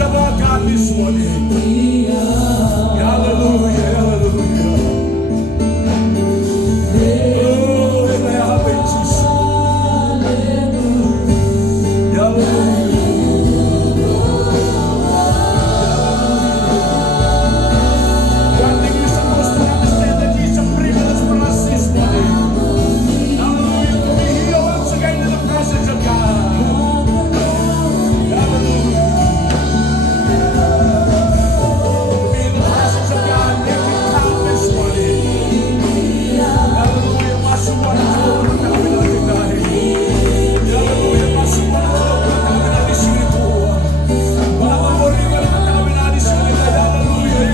of our God this morning. Hallelujah, hallelujah. Oh, amen, Jesus. Hallelujah. One thing you're supposed to understand that He's a privilege for us this morning. Hallelujah, to be here once again in the presence of God. Hallelujah. To be in the presence of God, make it count this morning. Hallelujah, masuwa na tao na kami natin dahil. Hallelujah, masuwa na tao na kami natin sinipo. Mamamori ka na kami natin sinipo. Hallelujah,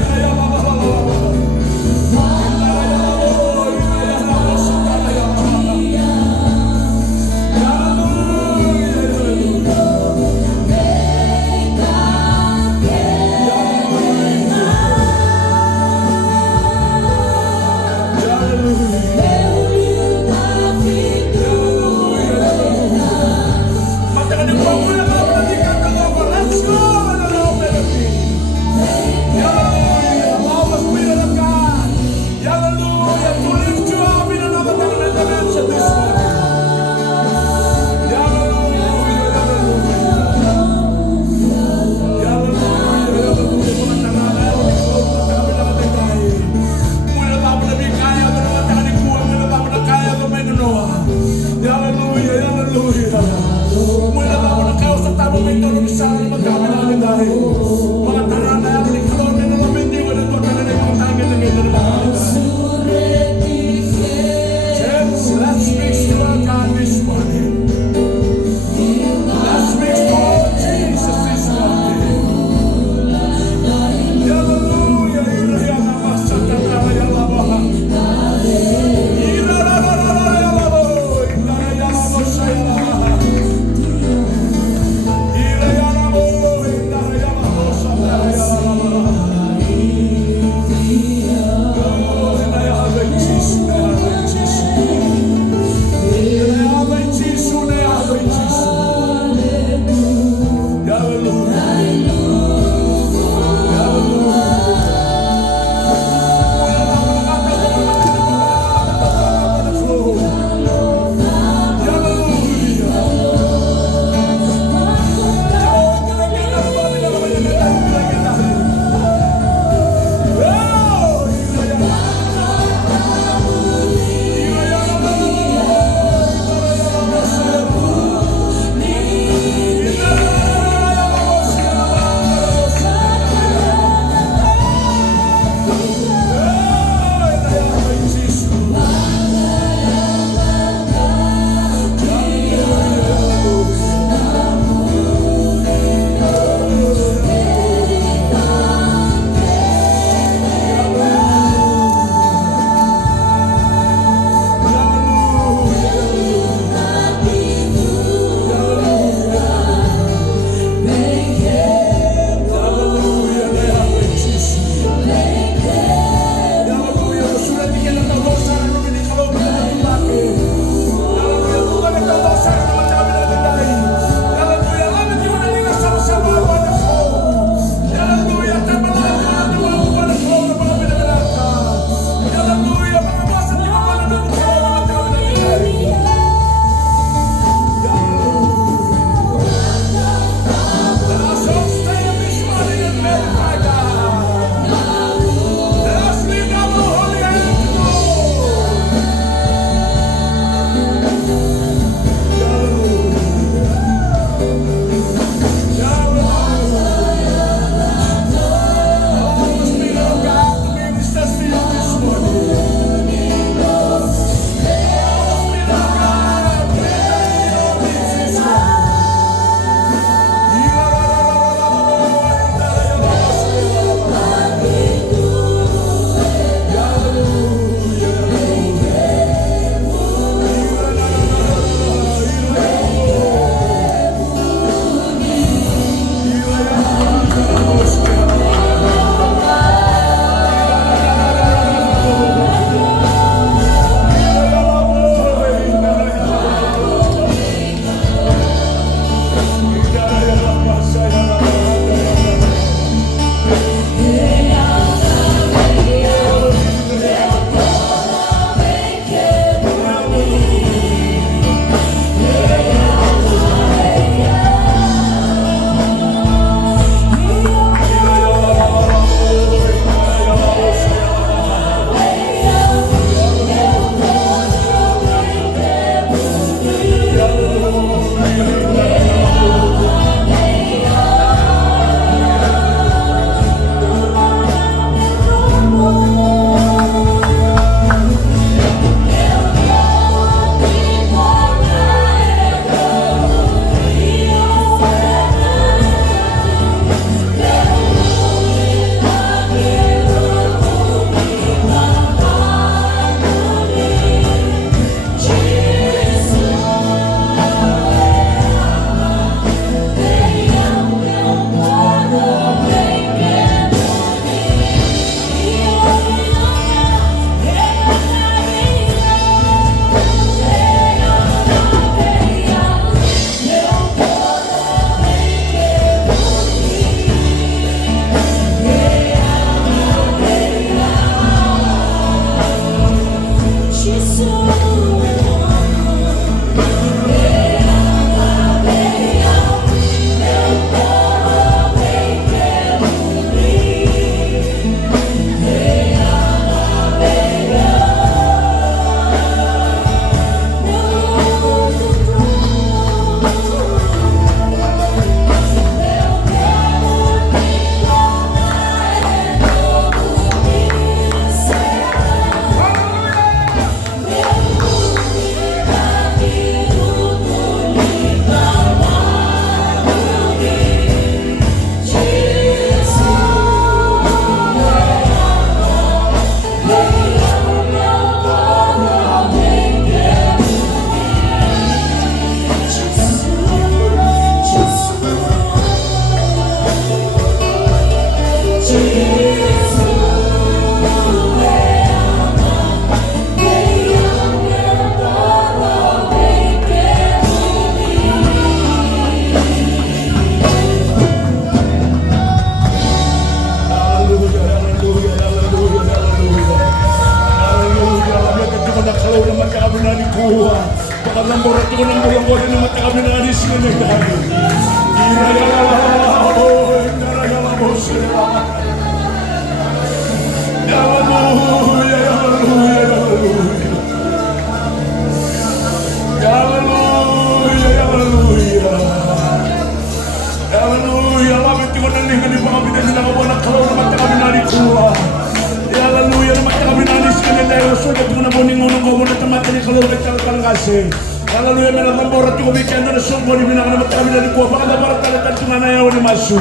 kasih. Haleluya, menambah tu weekend na sungguh ni binang na kami na kuha baka dapat talaga tunga na yaw ni masu.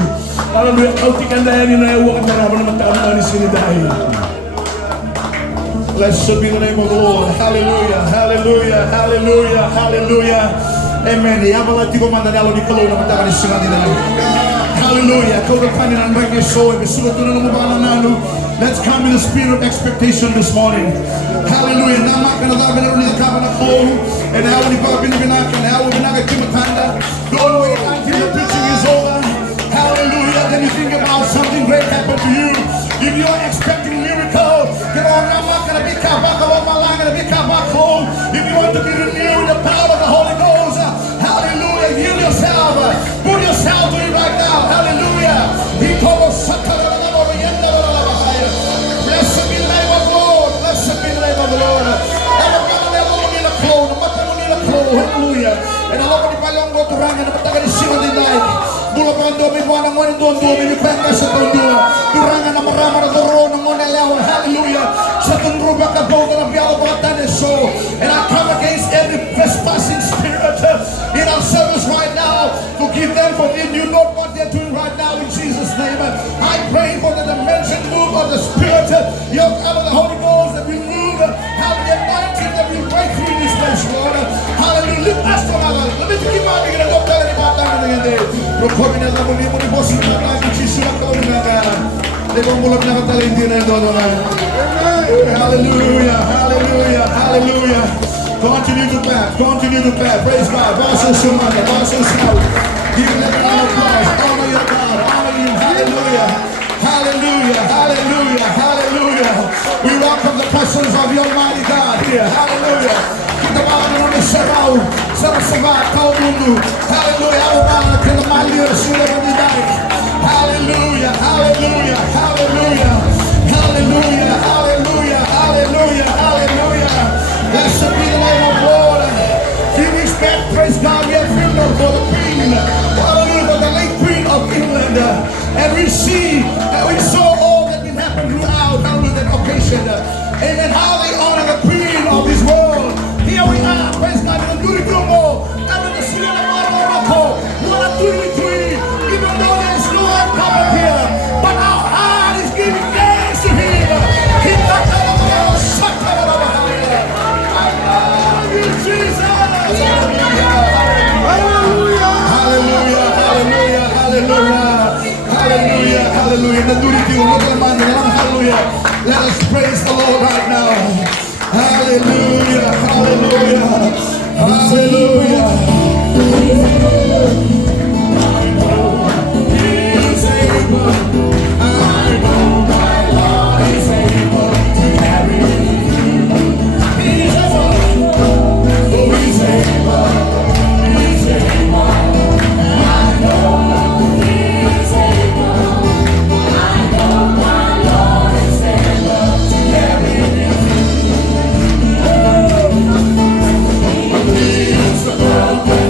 Haleluya, kau tikan daya ni na yaw ka marama na kami na sini dahil. Blessed be the name of the Lord. Hallelujah, hallelujah, hallelujah, hallelujah. Amen. Yabala tigo mandanelo di kalau na mataka ni sini dahil. Hallelujah. Kau depan dengan baik so, besulat tu na mabana nanu. Let's come in the spirit of expectation this morning. Hallelujah. Nama kana da benar ni kapana ko. And now we pop in the binaka, now we binaka kimatanda. Don't wait until the preaching is over. Hallelujah. Then you think about something great happened to you. If you are expecting miracle, come on, nama kana be kabaka wa malanga be kabako. If you want to be renewed, the power of the Holy Ghost. Hallelujah. Heal yourself. Put yourself to it right now. Hallelujah. He told us blessed be the name of the Lord. Blessed be the name of the Lord. Hallelujah. And I love the long go to rang and the Patagani Sima denied. Bulapando, me one and one and don't do me, Panga Satan do. Duranga Namarama, the Ron, and Monella. Hallelujah. Satan Rubaka Boga, and Bialabatan is so. And I come against every trespassing spirit in our service right now. Forgive them for they knew not what they're doing right now in Jesus' name. I pray for the dimension move of the Spirit, your the Holy Ghost that we move, how the anointing that we break through in this place, Lord. Hallelujah. Lift us from our life. Let me keep on being a doctor and about that again. Procoming as a money boss in the life which is so calling that. They don't pull up never telling you and hallelujah, hallelujah, hallelujah. Continue to clap, continue to clap. Praise God. Bosses Shumaka, bosses shout. Give them an applause. Honor your God, honor you. Hallelujah, hallelujah, hallelujah, hallelujah. We welcome the presence of the Almighty God here. Hallelujah. Kita bawa on the sarau, sarasava, kau mundu. Hallelujah. Awal kita malir sudah berdiri. Hallelujah, hallelujah, hallelujah, hallelujah, hallelujah, hallelujah, hallelujah. Blessed be the name of the Lord. Few weeks back, praise God, we had funeral for the Queen. Hallelujah, for the late Queen of England. And we saw all that been happening throughout, hallelujah, that occasion. And how they honor the Queen of this world. Here we are, praise God, in the Duri Dumo. And in the Sierra Morocco. What a Duri, even though there is no one coming here. But our heart is giving thanks to Him. He got the Jesus! Hallelujah! Hallelujah! Hallelujah! Hallelujah! Hallelujah! Hallelujah! Let us praise the Lord right now. Hallelujah! Hallelujah! Hallelujah! He's able. I know my Lord is able to carry me. He's able. He's able, He's able, I know He's able, I know my Lord is able to carry me through. He's the broken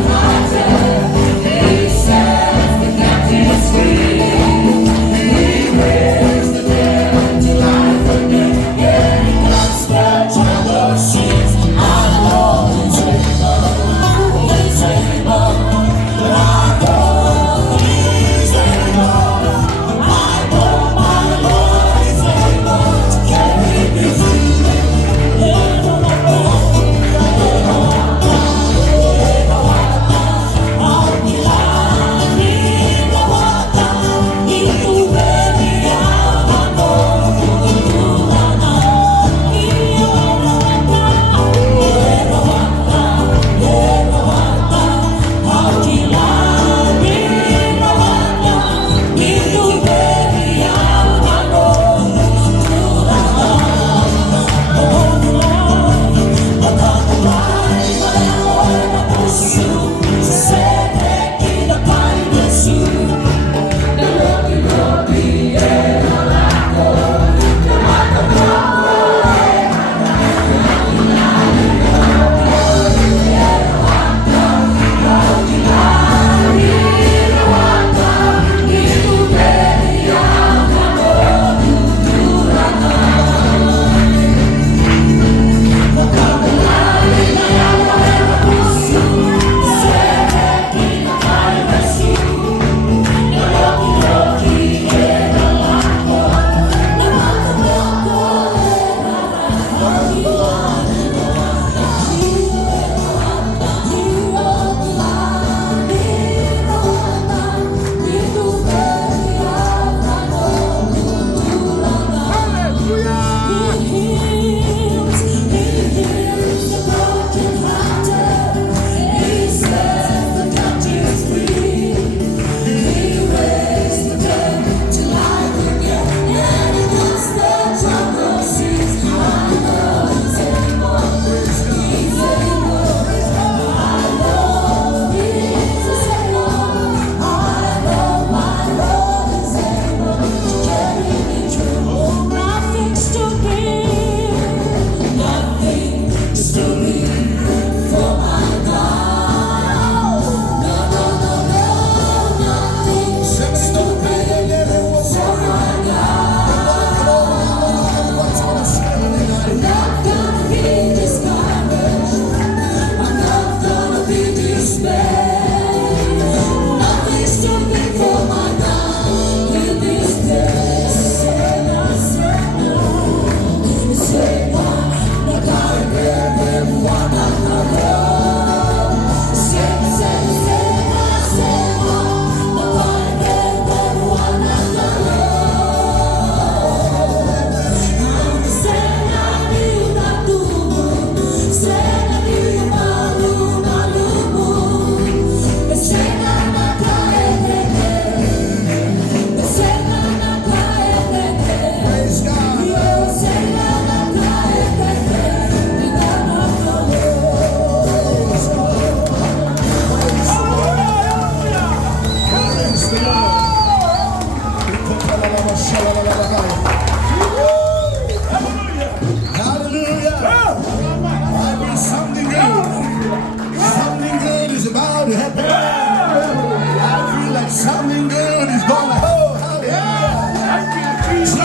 Something good is gonna happen. Hallelujah. Jesus.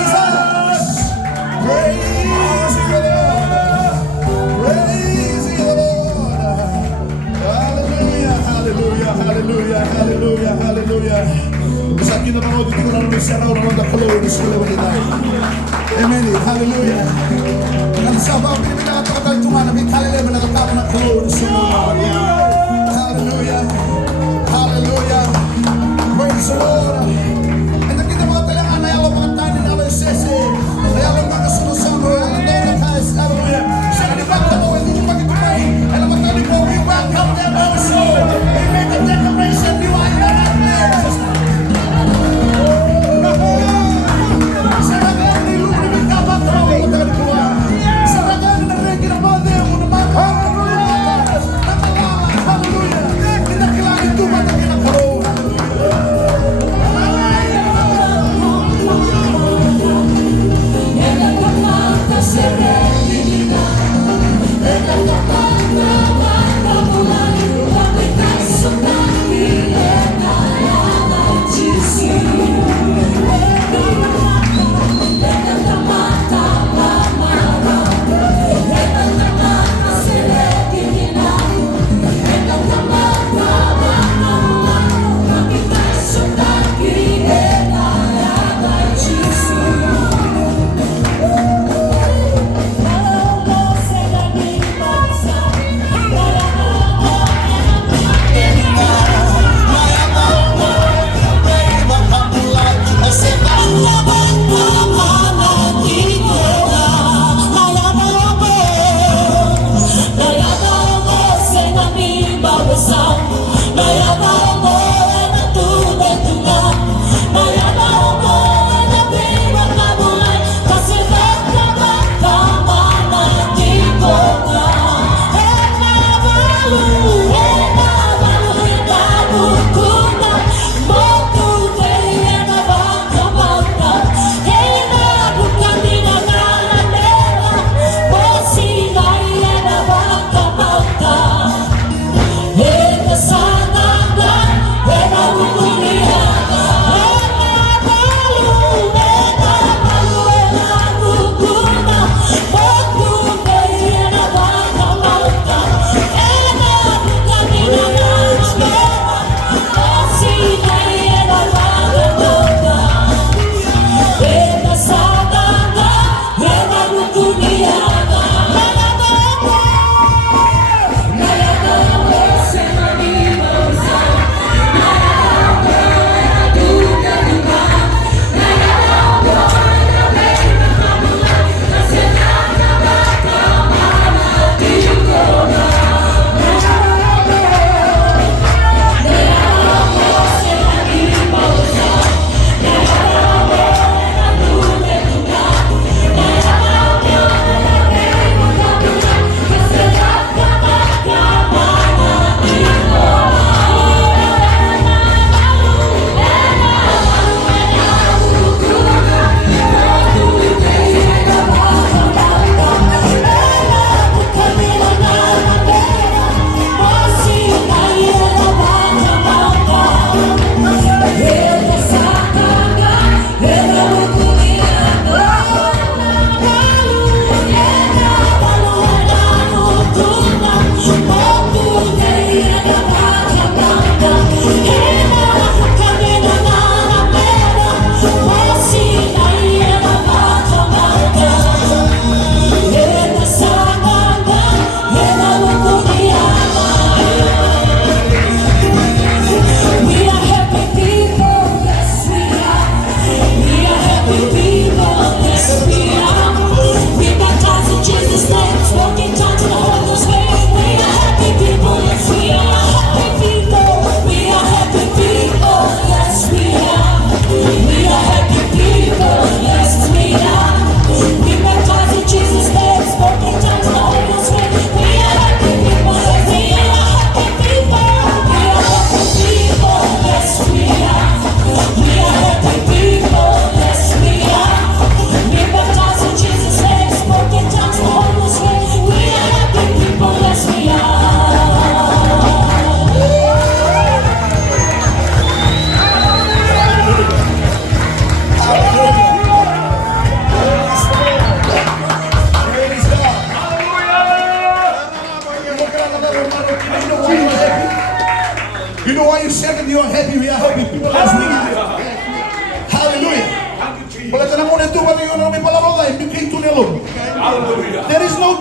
Praise the Lord. Praise the Lord. Hallelujah. Hallelujah. Hallelujah. Hallelujah. Hallelujah. Sa akin na mga dito na namin siya raw naman na kalawin sa kalawan. Amen. Hallelujah. Ang sabaw, pinipinang at makatawid tumanamit. Hallelujah. Nakatawa ng kalawin sa kalawan. Hallelujah. Hallelujah. Praise the Lord. Ito kita mga talangan na yawa mga tanin na alay sese. Na yawa mga sunusama. Hallelujah. Siya ka ni Bata mo, hindi nyo pag-itupay. Alam mo tayo po, we welcome them also. We make a declaration. You are not blessed. Sarangani ni lumimik ka ba? Trabaho ko. Sarangani na rin kinabade mo na mga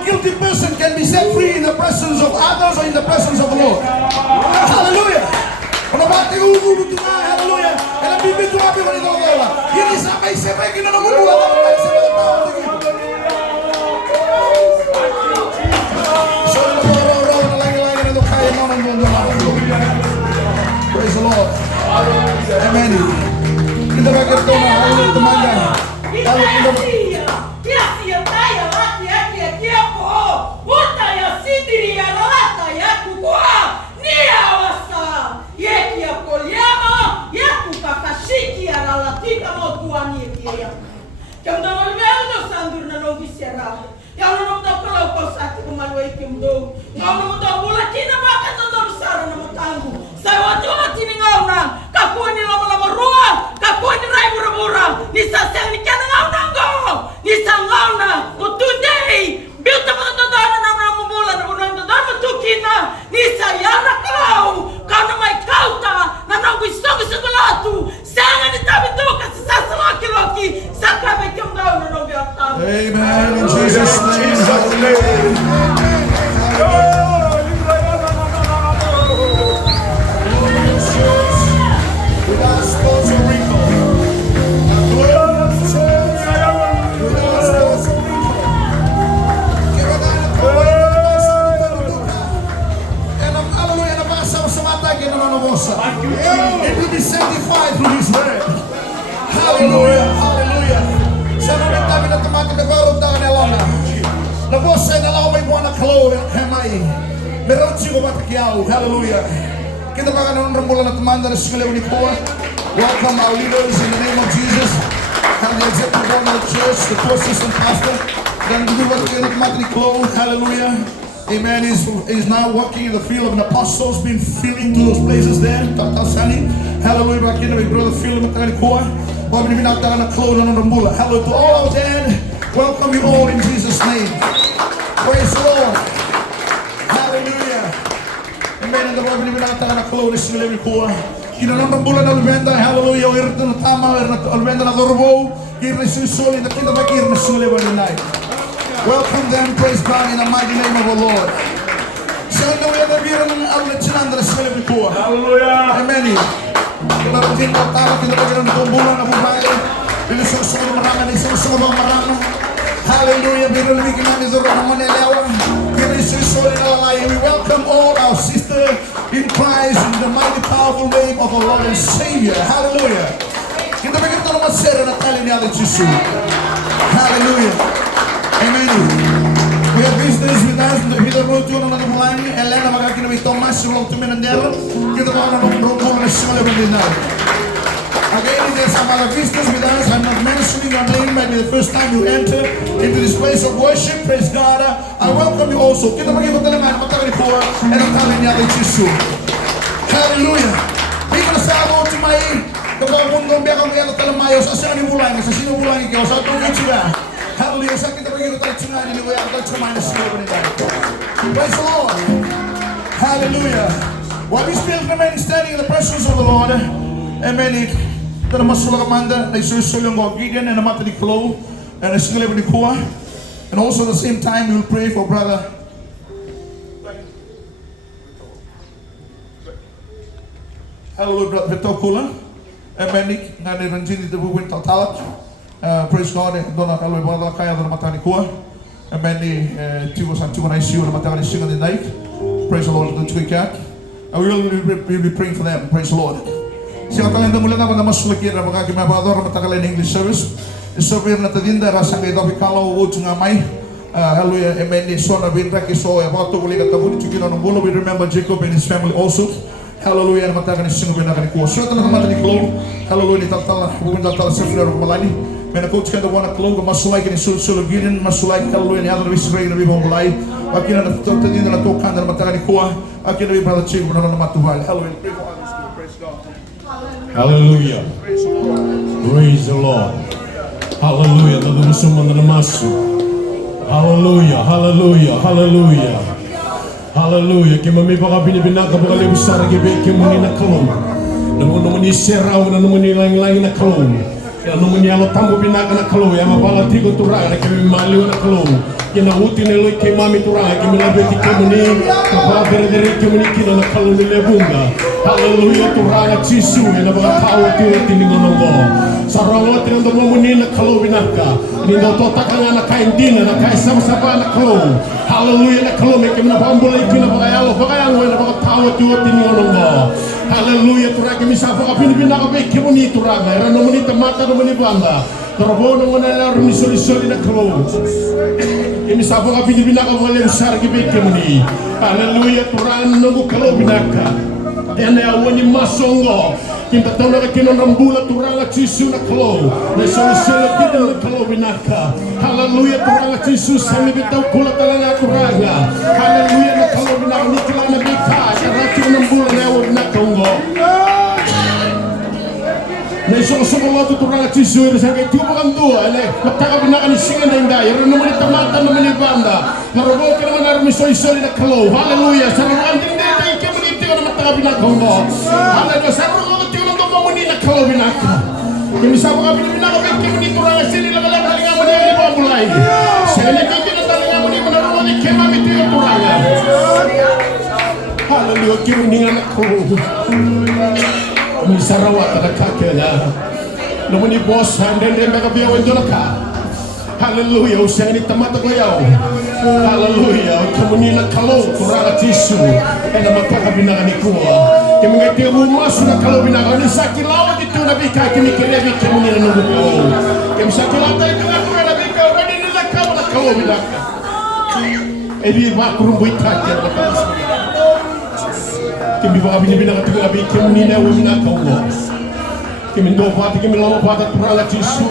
guilty person can be set free in the presence of others or in the presence of the Lord. Hallelujah. Hallelujah. And I'm being to happy when it's all over. Here is a basic making of the world. Praise the Lord. Amen. Kita berdoa untuk teman-teman. Amen. In Jesus' name. Without spots or wrinkle. It will be sanctified through His word. Hallelujah. Hallelujah. Siya namin kami na tumatagagawag na kanilana. Nabosay na lang may buwan na kalo. Hemay. Meron siya kumatakiyaw. Hallelujah. Kita pa ka nung rambulan na tumanda na sikalaw ni Kuwa. Welcome our leaders in the name of Jesus. And the executive board of the church, the poor assistant pastor. Then we will get it ni Kuwa. Hallelujah. Amen. He's now walking in the field of an apostle. He's been filling to those places there. Tatasani. Hallelujah. Back in my brother Phil Matani Kuwa. Hallelujah. To all out there, welcome you all in Jesus' name. Praise the Lord. Hallelujah. Amen. And the Lord will be not going to close this little Kuwa. Kinanong bulan na Alvenda. Hallelujah. Irna tama. Alvenda na Gorbo. Irna susuli na kita ba irna suli ba night. Welcome them, praise God, in the mighty name of the Lord. Hallelujah. Amen. Kita berjin pertama, kita berjin kumpulan Abu Bakar. Bila susu merana, di susu merana. Hallelujah. Bila lebih kena di zona menelewa. Bila susu lalai. We welcome all our sisters in Christ in the mighty powerful name of our Lord and Savior. Hallelujah. Kita berjin terima kasih Natali ni ada Yesus. Hallelujah. Amen. We have visitors with us. Kita beruntung dengan mulai. Elena magkakita with Thomas. Yung tuminandero. Kita po ang rumpulan na simula bendina. Again, there's some other visitors with us. I'm not mentioning your name. Maybe the first time you enter into this place of worship. Praise God. I welcome you also. Kita magiging talaman. Matagani po. And ang talin niya kay Jesus. Hallelujah. Bigyan na sa ako tumay. Kapag mundong biya kang kaya talamayo. Sa saan imulangin? Sa sino mulangin kayo? Sa atong itsura. Hallelujah. Sa kita magiging talitsungan. Iniwaya ang talitsungan na sila ba nila. Praise the Lord. Hallelujah. While we still remain standing in the presence of the Lord, amen. Ito na masula kamanda na isusul yung Gideon and namatay ni Chloe and nasigilip ni Kuwa. And also at the same time, we will pray for brother. Hallelujah, brother Vito Kula. Amen. Na niranjin dito buwin tatalak. Praise God. Doon na hallelujah, brother kaya na namatay ni Kuwa. Amen. Tiwa sa tiwa na isiyo na namatay ni singa ni night. Praise the Lord. Don't tweak out. I will be praying for them. Praise the Lord. Siya kalenda mula na masulikir na mga kimabador matakalay na English service. Isabir na tadinda rasang kay David Kalaw wood nga may. Hallelujah. Amen. So na bin back so about to ulit at tabuni chikin on bulo. We remember Jacob and his family also. Hallelujah. Na matakan ni singo binaka ni ko. So na mata ni Chloe. Hallelujah. Ni tatala bukan tatala sa fleur malani. Mena coach kan dawana Chloe masulay kan sul Gideon masulay hallelujah. Ni hadro bisrey na bibong mulai. Wakina na tadinda na tokan na matakan ni ko. Akina bi brother Chief na matuwal. Hallelujah. Praise God. Hallelujah. Praise the Lord. Hallelujah. Hallelujah. Hallelujah. Hallelujah. Hallelujah. Kimami baka binibinaka baka lebusara gibe kimuni na kalom. Namun ni seraw na namun ni lain-lain na kalom. Nomunialo tambo binaka na kalo ya mabala tigo turanga na kemi maliwa na kalo kina uti na loi ke mami turanga kemi labe ti kemuni kapa bere kemuni kina na kalo ni lebunga. Hallelujah turanga Jisu na baka tawa tira tiningonongo sarango tinando mamuni na kalo binaka nindo tota kanga na kaindina na kai samsaba na kalo. Hallelujah na kalo me kemi na bambula kina baka yalo baka yango na baka tawa tira tiningonongo. Hallelujah turanga kemi sa baka binaka be kemuni turanga era nomuni tamata nomuni banda torobono ngona la rumi soli na kalo. Kemi sa baka binaka wale usara ki be kemuni. Hallelujah turanga nongo kalo binaka. Ene awani masongo kinta tauna ka kino rambula turanga Jisu na kalo na solo kita na kalo binaka. Hallelujah turanga Jisu sami bitaw kula talanga turanga. Hallelujah na kalo binaka ni kila na bika karati rambula na awa binaka ungo na solo lotu turanga Jisu na sanga tuba kandua ene mataka binaka ni singa na indai ero namani tamata namani banda na robo kina manarmi soli na kalo. Hallelujah sarang binaka. Hallelujah. Saru ko tiyo ng mamuni na kalo binaka. Kami sa mga binaka kami ni turanga sini lang halinga mo ni babulay. Sini kami na halinga mo ni manarungan ni kami tiyo turanga. Hallelujah. Kami nga nako. Kami sarawat na kakela. Namuni boss handen den baka biyaw ndo naka. Hallelujah. Usang ni tamata ko yaw. Hallelujah. Kami na kalo turanga Jisu. Ena mataka binaka ni kuwa. Kami ngati umasu na kalo binaka ni sakilaw dito na bika kami kirebi kami ni nungu ko. Kami sakilaw tayo na kuwa na bika wadi nila kamo na kalo binaka. Ebi bakurumbu itake na mataka. Kami baka binibinaka tiga na bika kami ni na binaka ko. Kami ndo pati kami lama pata turanga Jisu.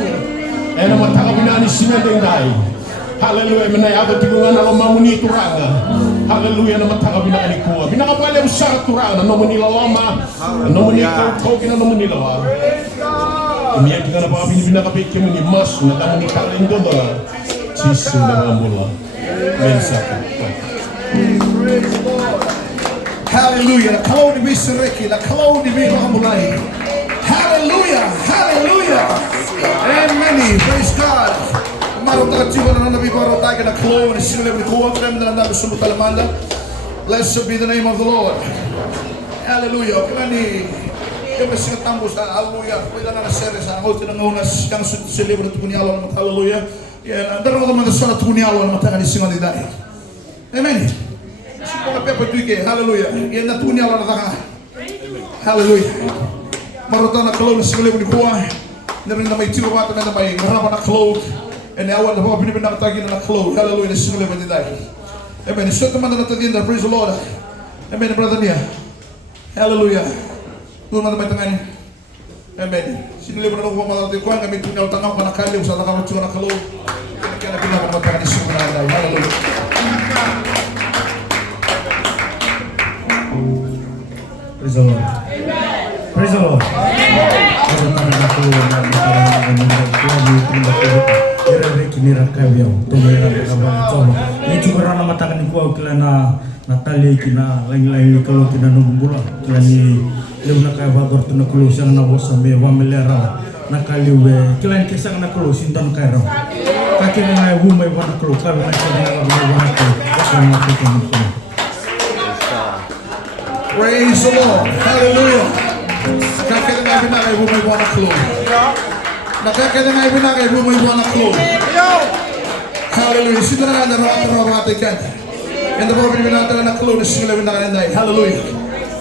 Ena mataka binaka ni sinendeng dai. Hallelujah, menay ato tigungan na mamuni turanga. Hallelujah, na mataka binaka ni kuwa. Binaka pala yung sara turanga, nomuni lama, nomuni kau kina nomuni lawa. Umiyak kita na baka binaka peke muni mas, na tamuni kalindo na Jisu na mamula. Mensaka. Hallelujah. Na kalaw ni Bisireki, na kalaw ni Bimakamulay. Hallelujah, hallelujah. Amen. Praise God. Maro takatiwa na nabi baro tayo na kalaw ni sinilem ni kuwa krem na nabi sumutalamanda. Blessed be the name of the Lord. Hallelujah. Kaya ni yung singatambos na hallelujah. Pwede na nasere sa angol tinangunas yang sa libro na tukunyalo na hallelujah. Yan, ang darang naman sa tukunyalo na matanga ni singalidai. Amen. Sipo ka pepa tuike. Hallelujah. Yan na tukunyalo na taka. Hallelujah. Maruta na kalaw na sinilem ni kuwa. Narin na may tiruwata na may marama na kalaw. And awan na mga pinipinakatagin na kalaw. Hallelujah. Na sinilem ni dai. Amen. Ito naman na natin na praise the Lord. Amen. Brother niya. Hallelujah. Doon man may tangan. Amen. Sinilip na nung pamatatin ko, kami tunyal tangaw ka nakaliw sa nakamatsuwa na kalaw. Kaya na pinapanamatang ni Sumana Anday. Hallelujah. Praise the Lord. Praise the Lord. Ada tangan aku yang ini juga rana matakan ni kuau kila na Natalia kina lain-lain kalau kina numbula kila ni leuna kaya bagor tu nak keluar sang nak bosan be wamelera nak kaliwe kila ni kisah nak keluar sintan kaya ram kaki ni ngai humai wana keluar kau nak kena wana keluar sama kita ni. Praise the Lord. Hallelujah. Nakakita nga binakay humay wana keluar. Nakakita nga binakay humay wana keluar. Hallelujah. Sino na nga naramati ka? Yan na po pinipinatala na keluar na sinila binakay Anday. Hallelujah.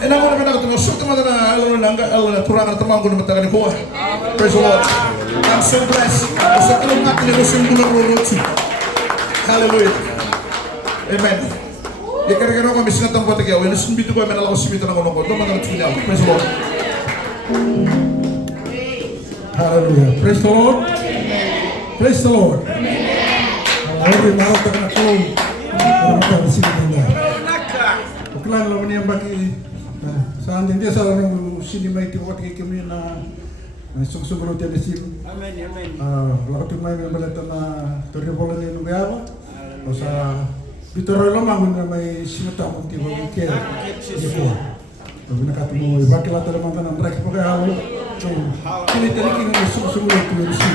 And ako na pinakita mo, suot naman na alam na turang na tamang ko na matakan ni Kuwa. Praise the Lord. I'm so blessed. Sa tulong natin yung musim bulang rurutsi. Hallelujah. Amen. Ikaragano kami sinatang patigyaw. Yan nasunbito ko ay manalaw simito na kunong ko. Doon man natin niya. Praise the Lord. Hallelujah. Praise the Lord. Praise the Lord. Hallelujah. Marot ka na kulong. Marot ka sini nila. Kailan lawan niya bagi sa andin dia sa nung sini may tiwat kay kami na sugsugro dia di sini. Amen. Amen. Lakat may balita na toribola ni nungayaba. O sa bitoro lamang na may sinatamo tiwat kay. Gitu. Tapi nak katu mo ibakila talaman na mereka pakai halu. Kini taliki na sumulo tulisi.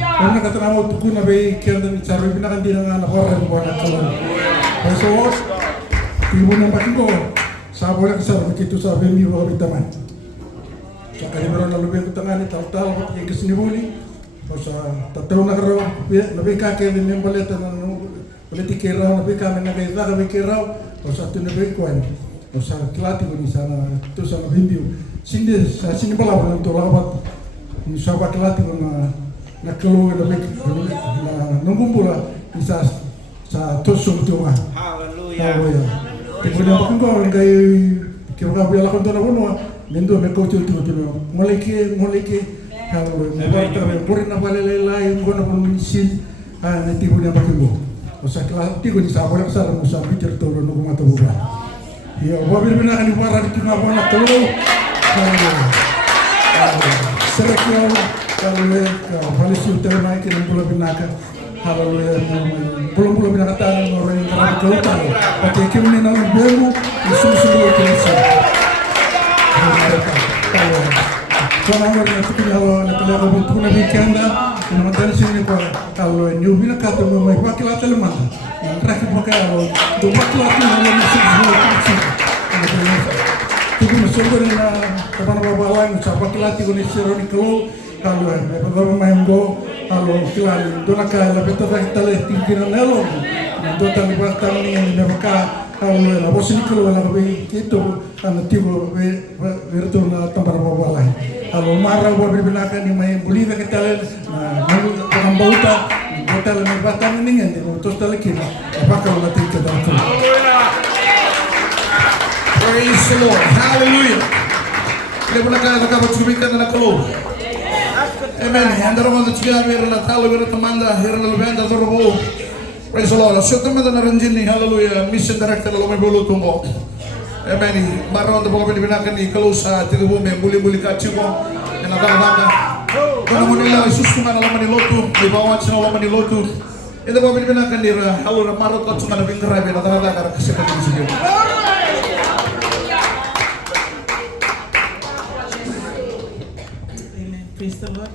Karena kata nama tuku na be kira dan bicara bina kan dia dengan orang buat kalau. Besok ibu nampak ko sabolak sa begitu sa bemi bawa bitaman. Sakali baru lalu be kutangan tal yang kesini buli. Masa tahu nak raw lebih kakek dan membalet dan boleh dikira lebih kami nak kita kami kira masa tu lebih kuat. Masa kelati pun sana tu sana bimbiu. Sini bala untuk lawat. Sahabat kelati pun nak keluar lebih na nungumpula bisa sa tosong tu mah. Haleluya. Kemudian aku kau ngai kira biar aku tu nak bunuh. Mendo mereka tu mulai ke kalau membuat puri na balelai ngona pun misin nanti punya pakimu. Masa kelas tiga di sahabat saya musa pikir tu orang nak mata buka. Ya, wabil bina kan ibarat di tengah mana telu. Serekau kalau polisi utara naik ke pulau binaka. Haleluya. Pulau binaka tanah orang yang kerana kelautan. Pakai kemudian orang belu isu-isu polisi. Kalau orang yang kalau nak lihat bentuk nabi kanda, nama tadi sini kalau new bina kata memang pakai latar mana, terakhir pakai kalau dua latar mana mesti polisi. Tiga masuk ke dalam kapan bawa lain, siapa kelati kau ni seroni kalau kalau main go, kalau kelati, tu nak kalau betul tak terleh tinggi nelo, tu tak lepas tangan ni mereka kalau lepas ni kalau lebih itu anu tiba bertu na tempat bawa lain. Kalau marah buat berbinakan ni main buli tak terleh, orang bauta, betul lepas tangan ni kan, terus terleh kira, apa kalau latih ke dalam tu. Praise the Lord. Hallelujah. Kita pun akan berbicara tentang kalau. Amen. Anda orang tu juga berada tahu berada temanda, berada lebih anda terbawa. Praise the Lord. Suatu masa naranjini. Hallelujah. Mission director lalu membelu tunggu. Amen. Baru untuk bawa dibinakan ni kalau sah tiga bumi buli kacau. Yang agak-agak. Kalau menilai susu mana lalu menilotu, di bawah cina lalu menilotu. Itu bawa dibinakan ni. Hallelujah. Marut kacau mana bingkai berada agak-agak kesekan di sini. Praise the Lord.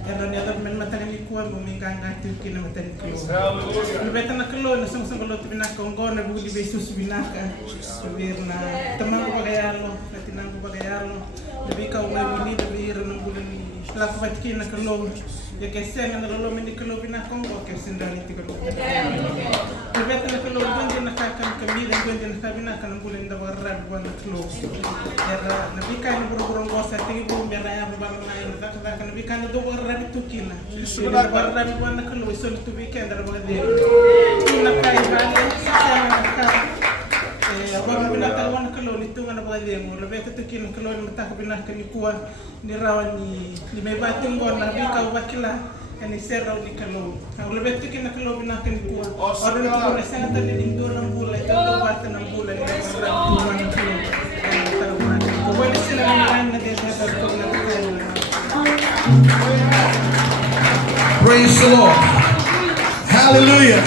Erran ya men matan ni kuan mo mingang atu kina matan ko. Lebeta na kelo na sang lo tibina kongo na buli besus binaka. Subir na tamang ko bagayalo, natinang ko bagayalo. Lebi ka uwe buli lebi ran buli la fatki na kelo. Ya kesen na lo men kelo bina kongo kesen dali ti kelo. Lebeta na kelo bunde na kakam kamila bunde na kabina kan buli nda warad buan na kelo. Era na bika ni buru ngosa tingi bu mera ya bal na dak na bika na do rabi tukina. Sebenarnya rabi buat nak keluar soal tu weekend dalam bagadi. Nak kaya balik, saya nak kaya. Abang bina kawan nak keluar itu mana bagadi. Lebih tu tukina keluar mata bina kini kuat ni rawan ni may bating buat nabi kau bakilah. Ini serau ni keluar. Kalau lebih tukina keluar bina kini kuat. Orang itu boleh sangat terlihat dua 6 bulan, itu 6 bulan ni rabi Tuhan keluar. Kau boleh sila orang nanti saya tahu nak kaya. Praise the Lord. Hallelujah.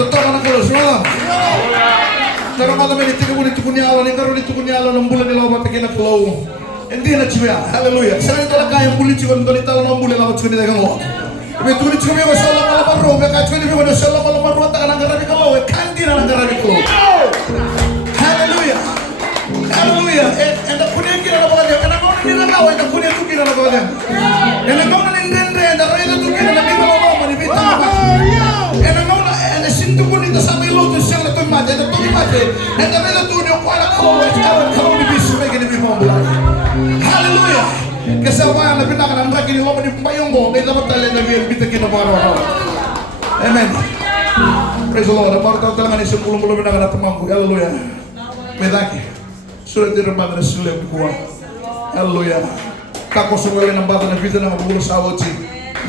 Tetap anak kalau semua. Kalau malam ini tiga bulan itu punya Allah, kalau itu punya Allah 6 bulan di lawat kita keluar. Ini nak cuma. Hallelujah. Saya itu lagi yang boleh cuma untuk kita 6 bulan lawat cuma dengan Allah. Betul ni cuma masalah malam baru. Mereka cuma ni masalah malam baru tak anak karabi kalau. Kantin anak karabi kalau. Hallelujah. Hallelujah. Anda punya kira apa dia? Anda mau ni nak tahu? Anda punya tu kira apa dia? Anda mau ni rende? Anda rende tu kira nak kita mau ni kita. Anda mau na? Anda sintu pun itu sampai lo tu siang tu mati. Anda tu mati. Anda rende tu ni kuala kau. Kalau ni bisa mereka ni mau mulai. Hallelujah. Kesabaran lebih nak anda kini lo ni payung go. Kita dapat talent lebih kita kita baru. Amen. Praise the Lord. Baru tahu telangan ni 10 lebih nak ada temanku. Hallelujah. Medaki. Surat dirembat dan sulit kuat. Haleluya. Kako suwele na bata na vida na mabulo sa awot si.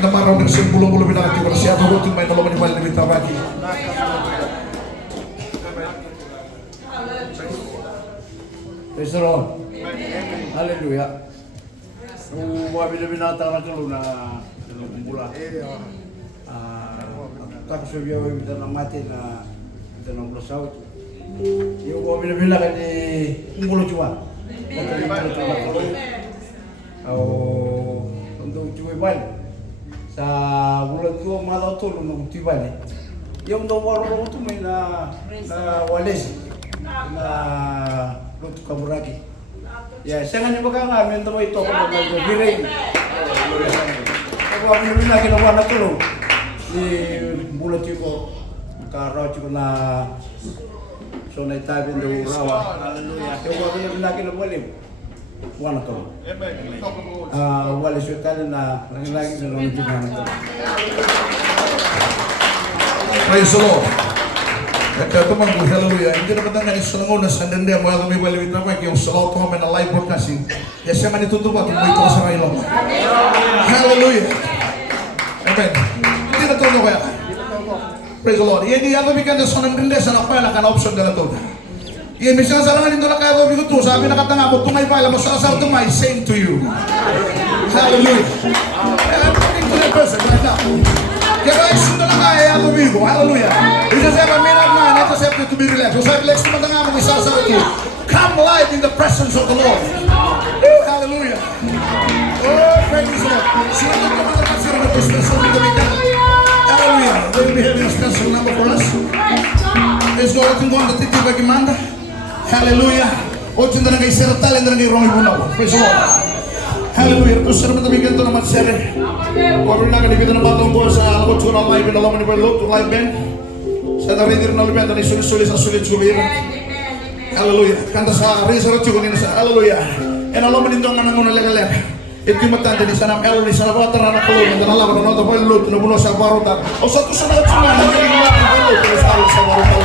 Namaraw ng simbolo-bolo binakati ko na siya. Mabuting may nalaman yung malimit na bagi. Praise the Lord. Hallelujah. Kung wabila binata na kalo na kumbula. Tapos sabi ako yung ng mati na ito ng bulasaw. Yung wabila binata ni kumbula chua. Untuk cuy balik sa bulan ko malau tu lu cuy balik. Yung daw walo tu may na wales na lut kamuragi. Ya, saya nanya bakal ngamen tu itu kalau mau biring. Kalau mau bina kita buat tu lu di bulan cuy ko karo cuy na so na tabi ndo rawa. Yung wabila bina kita boleh. Wana to. Wala siya tala na lagi na lang yung mga. Praise the Lord. Kaya tumanggo, hallelujah. Hindi na katang ganis sa langon na sa dende mo yung may baliwit na yung salaw to na live broadcasting. Ya siya man itutuba kung may ito sa railo. Hallelujah. Amen. Hindi na tunog kaya. Praise the Lord. Yan yung bigan na sa nandinde sa nakapala ka na option na to. Yan, may sinasalangan nito lang kaya ko bigo to. Sabi na katanga mo, tumay pala, masasal tumay, same to you. Hallelujah. I'm talking to that person right now. Kaya guys, ito lang kaya ko bigo. Hallelujah. It just have a minute man, not just have to be relaxed. So sabi, let's matanga mo, isasal to. Come live in the presence of the Lord. Hallelujah. Oh, praise the Lord. Sino ito mga nakasira na special dito weekend? Hallelujah. They will be having a special number for us. Let's go ating kung natin tiba kimanda. Hallelujah. Ocho na nangay seratal, na nangay rongi bunaw. Praise the Lord. Hallelujah. Kung saan naman tabigan ito naman sere. Kung na kanibita ng batang buwan sa alakot ko na live in alaman ni Berlot, live band. Sa narinig na libe, na sulit-sulit sa sulit-sulit. Hallelujah. Kanta sa resurrection nila sa Hallelujah. And alaman nito ang nangunang legal-leg. Ito yung matanda di sana Elo di sana bata na nakalog na nalaman na nota Berlot na buno sa barutan. O sa to sa nagsuna na hindi na Berlot na sa barutan.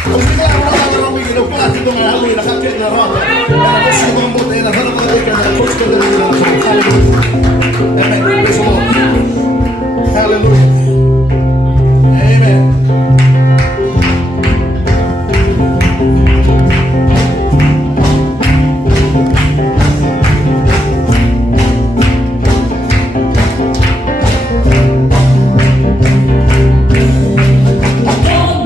Kung hindi ka lang nakakaraw may ginaw pa dito nga haloy nakakit na rata. Kaya ako siya mga buta na sana mga ika na coach ka na rin na Hallelujah. Amen. Praise the Lord. Hallelujah. Amen. Don't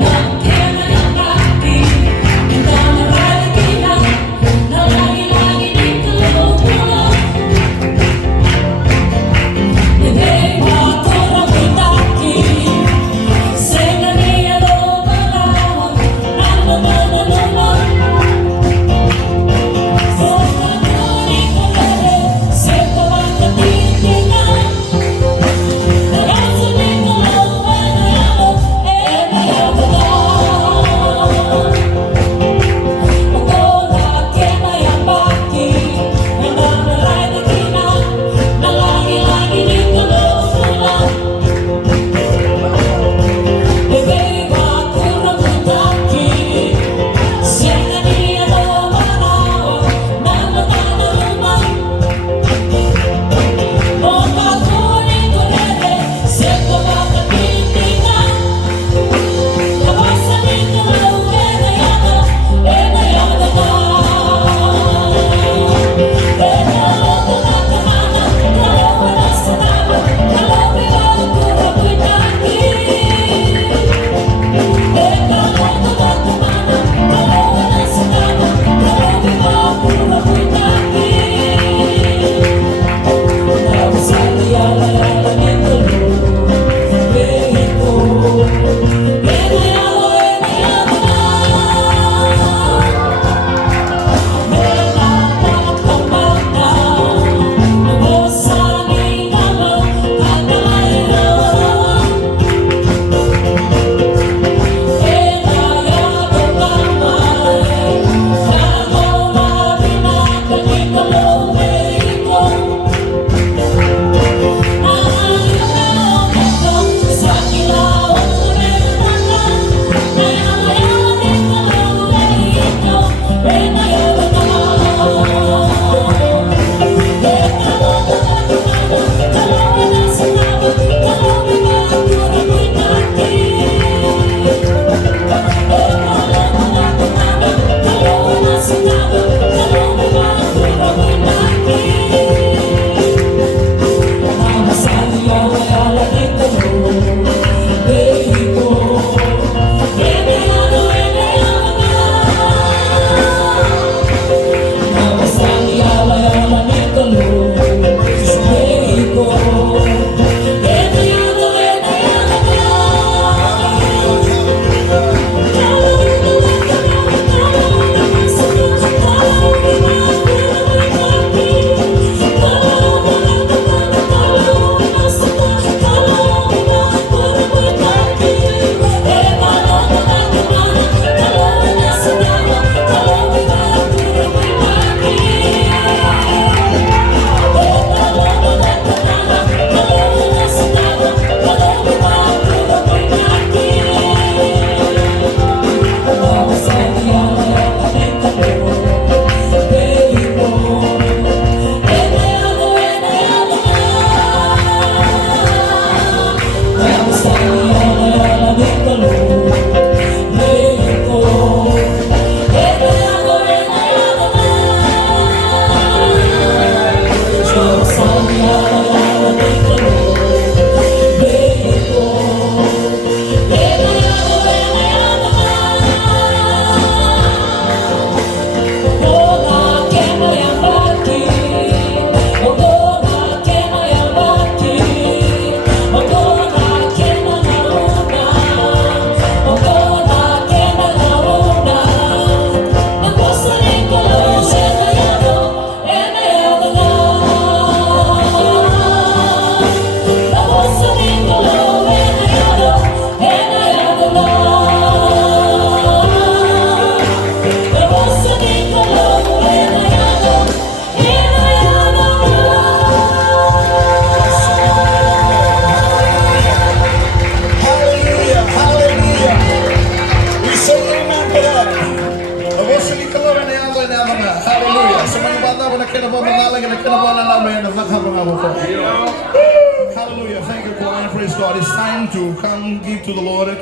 Hallelujah. Thank you, choir. Praise God. It's time to come give to the Lord.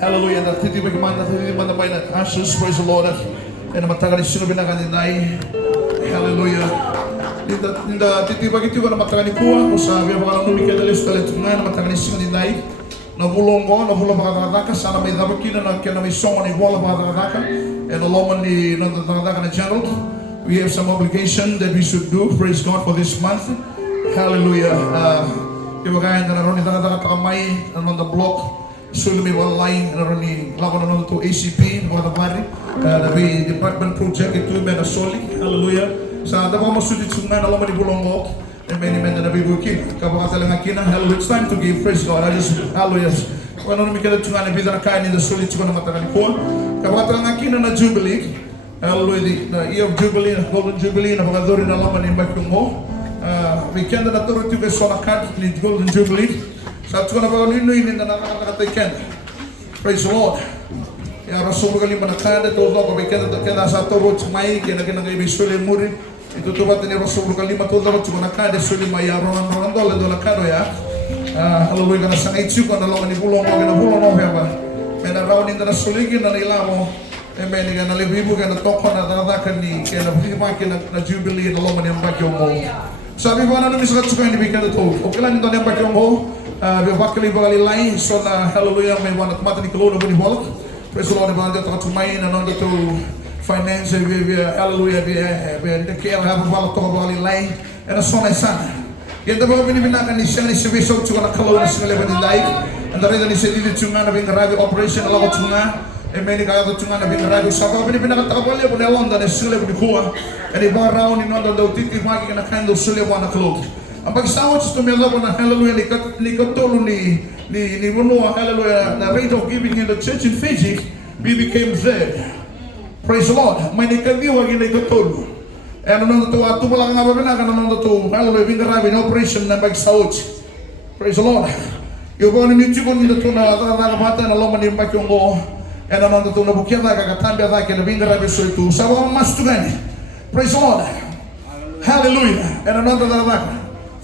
Hallelujah. Na titibay man na ashes. Praise the Lord. And matagal sino binakanay. Hallelujah. Ninda titibay kiti ko na matagal kuha. Sabi ang mga numikalis talit nga na matagal sino dinay. Nabulong makakataka. Sana may dapat kina na kina may song ni wala makakataka. And along ni nakakataka na channel. We have some obligation that we should do. Praise God for this month. Hallelujah. Kaya naroon ni Takamay on the block. Sulmi walay naroon ni Lako naroon to ACP mga tabari. Nabi department project ito na soli. Hallelujah. Sa dapat masudit sungan alam ni Bulongo. Many men na nabi buki. Kapag lang akina. Hallelujah. It's time to give. Praise God. Hallelujah. Kung ano namin kada tungan na bidang kain na sulit ko na matagal ko. Kapag lang akina na Jubilee. Hallelujah, the year of Jubilee, Golden Jubilee, na mga doon na laman in Bakyung mo. Weekend na naturo ito kay Sonakat, ni Golden Jubilee. Sa ito ko na mga ninuin na nakakatay. Praise the Lord. Kaya rasul ko lima nakada, ito ko weekend na kaya sa turo tsumay, kaya naginagay bisuli muri. Ito tubat ni rasul ko lima ito ko nakada, suli may aron dola nakado ya. Hallelujah, ka na sa ngayon ko na laman ni Bulong ko, kinabulong ko ba. May narawin na suligin na nila mo. Amen. Nga nalibibo ka na toko na tatakan ni kaya napakipaki na Jubilee na loman yung bagyong mo. Sabi ko ano namin sa katsuka hindi bigyan ito. Okay lang ito na yung bagyong mo. Bibakali ba kalilay. So na hallelujah may mga kumata ni Kaluna ba ni Bolok. Praise the Lord. Ibang dito katsumay na nung dito finance. Hallelujah. Kaya habang balak ito ka ba kalilay. E na sonay sana. Kaya ito ba binibinakan ni siya ni si Bishop tsaka na Kaluna sa kaliban ni Daig. Ang darita ni siya dito tsaka na binarabi operation alawat tsaka. Amen. Kaya ito nga na binarabi sa kapag pinakatakabali ako na London na sila ko ni Kuha. And iba raw ni London daw titimaki ka na kando sila ko na klog. Ang pagsawat sa tumila ko na hallelujah ni katulong ni Munua hallelujah na rate of giving in the church in Fiji we became there. Praise the Lord. May nikabiwag in ikatulong. And anong ito ato wala nga babinakan anong ito hallelujah binarabi na operation na pagsawat. Praise the Lord. Yung ba nito ko nito na nakakabata na loman yung bakyong mo. And I'm on the tune of Bukiata, Katambia, and the Vinga Rabiso to Sabah Mastugani. Praise the Lord. Hallelujah. And another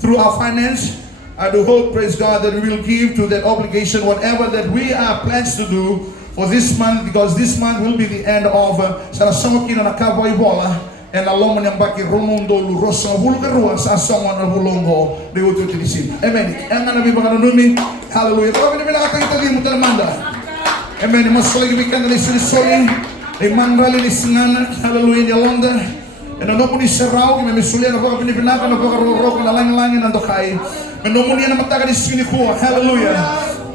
through our finance, I do hope, praise God, that we will give to that obligation whatever that we are pledged to do for this month, because this month will be the end of Sarasamokin and Akaboy Bola and Alomon and Baki Romundo Rosa Bulgarua, Sasaman of Bulongo, they will do this. Amen. And I'm going to be hallelujah. Amen. Mas lagi bikin dari suri-suri, iman rali ni singana, hallelujah di London. Ano po ni Sarau, kami misulian ako kami pinaka na pagkarorok na langin-langin ng dokay. Menomuni na mataga ni sini ko, hallelujah.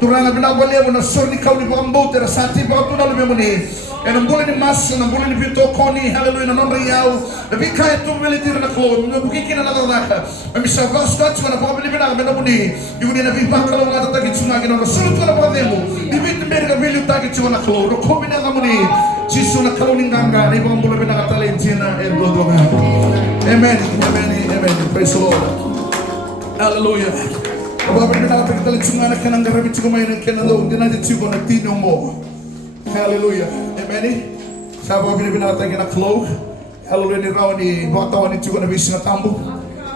Turang na binabali mo na suri kau ni Pakambote, rasati pa ito na lumemuni. Ang bulan ni Mas, ang bulan ni Pito Koni, hallelujah, na non-riyaw. Nabi kaya itong militir na klo, nabukikin na natadaka. May misavas ka, tsaka na pakabili pinaka, menomuni. Yung ni Nabi Bakalaw nga tatagit sumagin na rasulot ko na pakademo. Ibig Amerika bilyo tagit tsaka na klo. Rokobi na kamuni. Jisu na kalo ning gangga. Na ibang bulan pinakatalin sina and blood. Amen. Amen. Amen. Praise the Lord. Hallelujah. Kapag pinakatalin sunga na kanang garabit tsaka may kanalo. Dinadit tsiko na tinong mo. Hallelujah. Amen. Sabi ko pinakatagin na cloak. Hallelujah ni Raw ni Batawan ni Chuko na bising na tambo.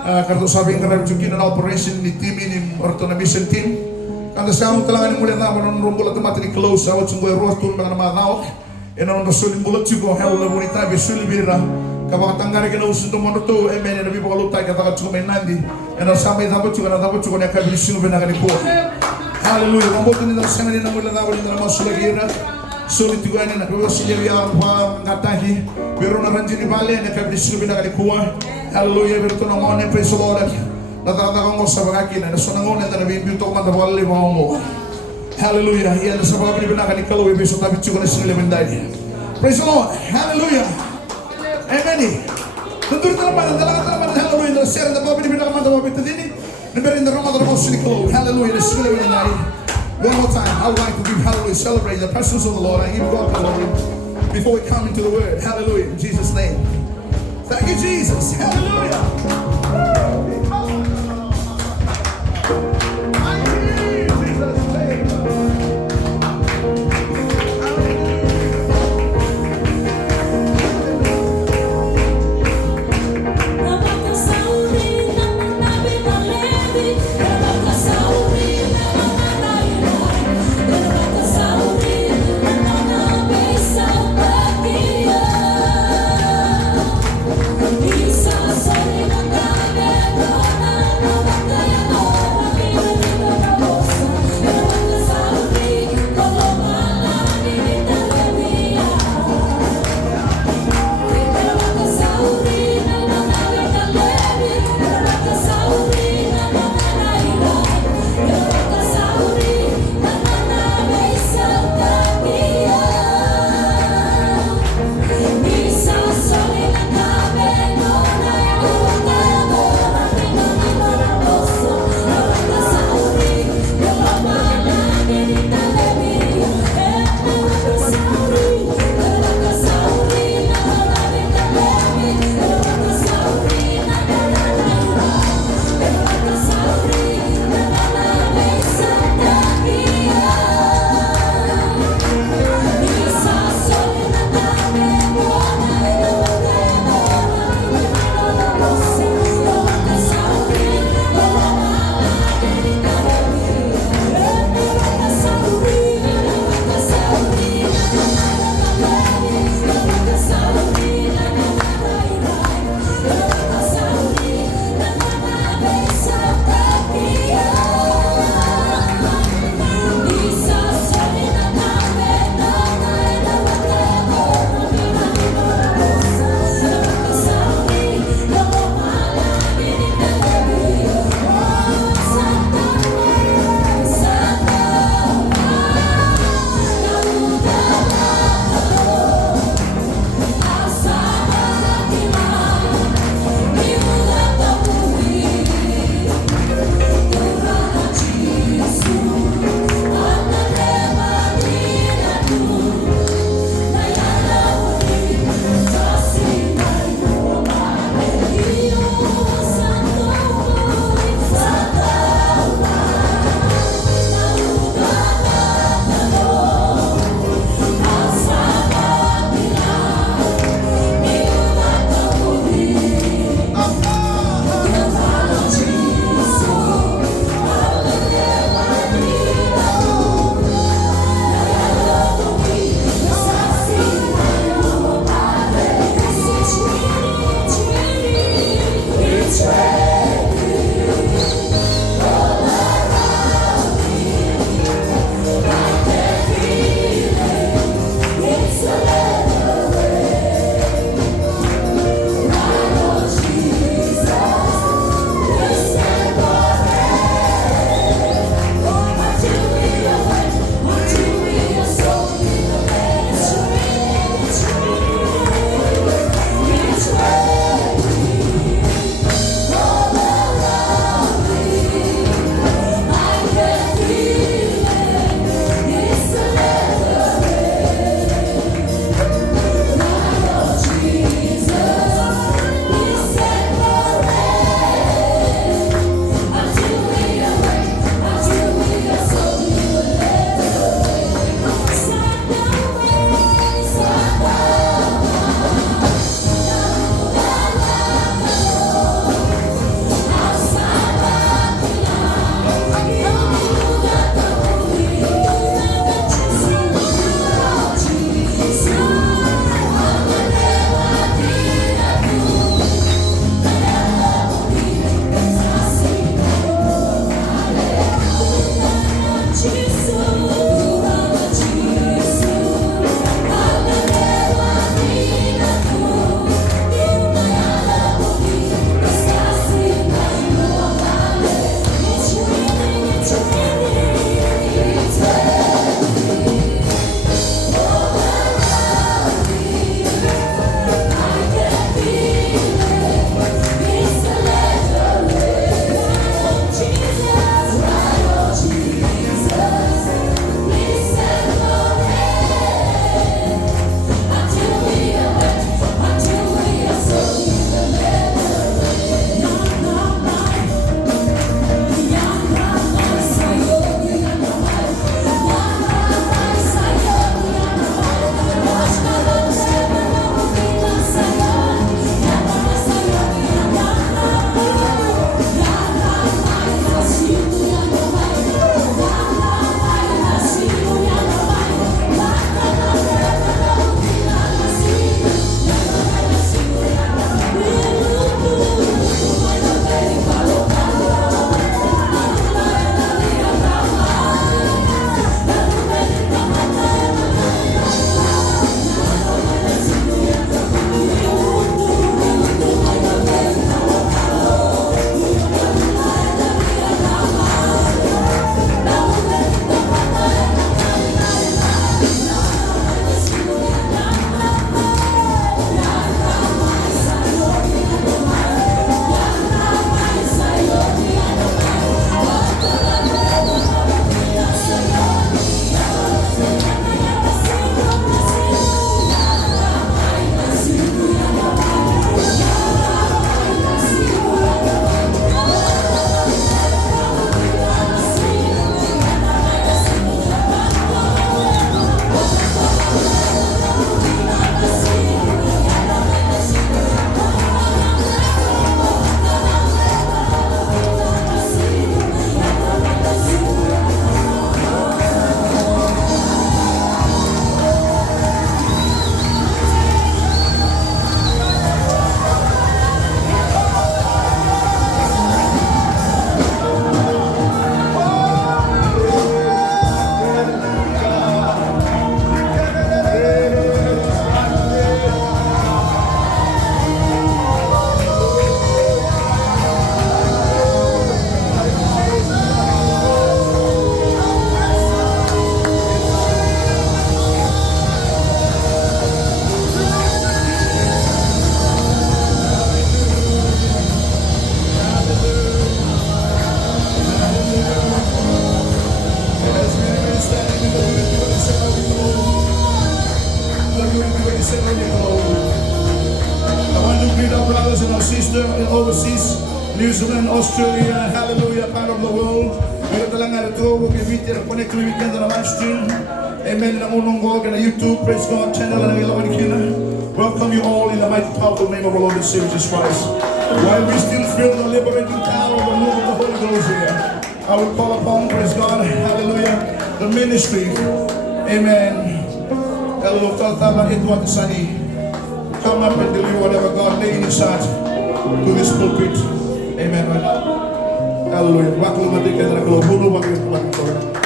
Karto sabi ng karabit tsaka na operation ni team ni Orto na mission team. Kanda sa akong talangan ni muli na naman ng rumbulat na mati ni close. Awat sunggoy ruas tulong mga mga tawak. E nanon rasulin bulat tsiko. Hallelujah muli tabi sulibira. Kapag tanggari ka na usun to mono to. Amen. Nabi pakalutay katakat tsiko may nandi. E nanon samay dapat tsiko na dapat tsiko na kabilisino binakani po. Hallelujah. Mamboto nila sa nga nila mula na wala na mga sulagira. Sulit juga ni nak berwasilah yang mengatakan biru naranji di balik nak berdiskusi bina kali kuah. Hallelujah biru tu namanya praise the Lord. Datang kau sabak kini, ada sonang orang yang nabi biru tu mata balik bahamu. Hallelujah. Ia ada sebab bina kali kalau besok tapi cukup nasi lebih dari. Praise the Lord. Hallelujah. Amen. Tentu terlepas hallelujah. Share sebab bina mata balik tu ini. Nabi in the Ramadan masuk kalau hallelujah nasi lebih dari. One more time, I would like to give hallelujah, celebrate the presence of the Lord and give God glory before we come into the word. Hallelujah, in Jesus' name. Thank you, Jesus. Hallelujah. Praise the Lord. I want to greet our brothers and our sisters in overseas, New Zealand, Australia, hallelujah, part of the world. Meron talang narito, huwag i-meet and connect to the weekend on the live stream. Amen. Namunong ko na YouTube, praise God, channel na ilawan kina. Welcome you all in the mighty powerful name of our Lord and Savior Jesus Christ. While we still feel the liberating power of the move of the Holy Ghost here, I will call upon, praise God, hallelujah, the ministry. Amen. Hallelujah. Tala Edward Sani. Come up and deliver whatever God lay in his heart to this pulpit. Amen. Hallelujah. Wakil matikan na kalau bunuh wakil wakil.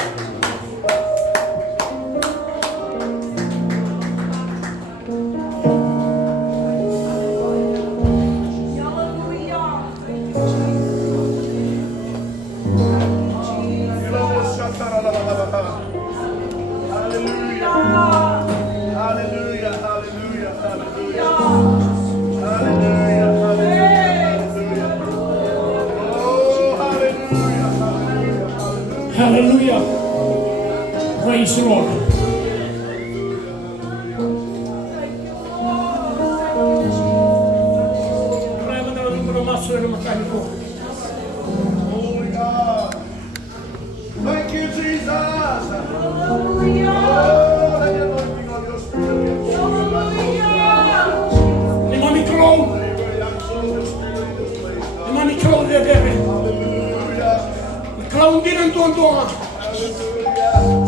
Hallelujah. Praise the Lord. Holy God. Thank you, Jesus. Clown din ang tuwan-tuwa.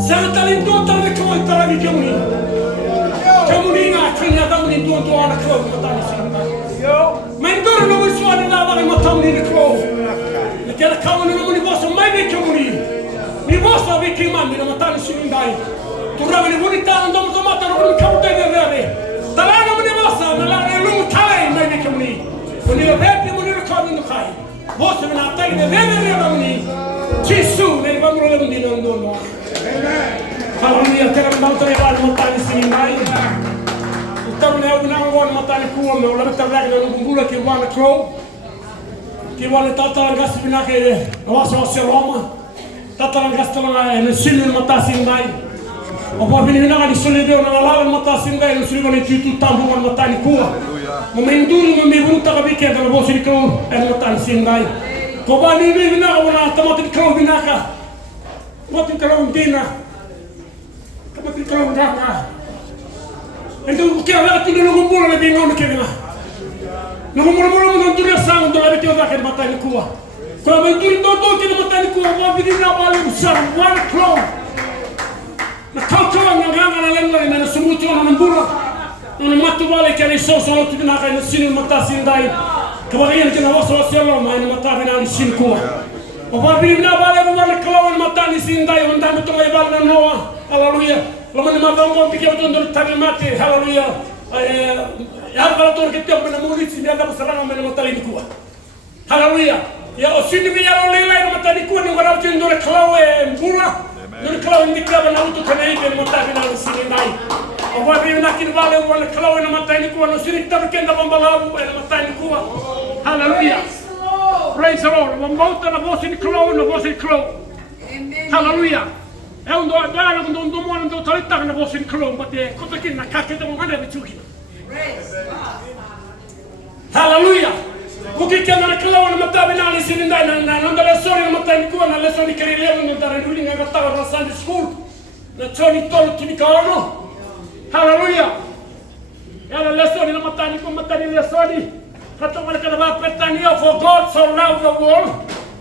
Samantalin tuwan talaga clown talaga kami. Kami nga kanya kami tuwan-tuwa na clown matani sila. Mandoro na wiswa na naman matami na clown. Kaya kami na naman ni boss may ni kami. Ni boss abi kimami na matani sila dai. Turang ni bonita ang damo tomata na kami kami tayo na. Tala naman ni boss na la lu kai may ni kami. Kuni beti mo ni kami no kai. Boss na natay na na kami. Jesus, nel vamro di non dono. Hallelujah, terang bang terang matani sini mai. Utam ne una ngon matani kuwa me ola terang na ngumbula ki wana crow. Ki wana tata gas bina ke awaso Roma. Tata gas tala ne sinu matasi mai. Opo bini na ni sulu de na lala matasi mai no sulu ni tutu tambu matani kuwa. Momenduru mo me bunta ka bike na bosi ni crow en matani sini mai. Kobani ni na wala tamatin kau binaka. Tamatin kau bina. Tamatin kau binaka. Ento kaya wala tinga ngumbula na bingo na kena. Ngumbula mo na dunia sang do abi tio ka matani kuwa. Ko ba duri do kena matani kuwa mo bidi na wala usar one crow. Na kau na nganga na lengwa na sumutu na ngumbula. Na matu wale kani so tinaka na sinu matasi ndai. Kebagian kena waswa selo main mata bina di sinku. Apa bina bale bukan kelawan mata di sindai undang betul lebal dan Noah. Haleluya. Laman mabang pikir betul untuk tani mati. Haleluya. Ya kalau tuh kita bina mulut sini ada serang main mata di kuah. Haleluya. Ya osini biar oleh lain mata di kuah ni orang cun dulu kelawan pula. Dulu kelawan di kuah bina untuk kena ikan mata bina di sini naik. Apa bina kini bale bukan kelawan mata di kuah. Nusini kita kena bambalabu mata di kuah. Hallelujah. Praise the Lord. Vambauta na voce di crow, na voce di crow. Hallelujah. É dado quando mora no totalita na voce di crow, bate conta aqui na caca da mãe da chuki. Hallelujah. Porque que na crow na mata bina ali sin na na lezione na mata di na lezione che rilevano no dare lui nga stava na Sunday school. Na choni tolo tinikano. Hallelujah. E la lezione na mata di lezione. For God so loved the world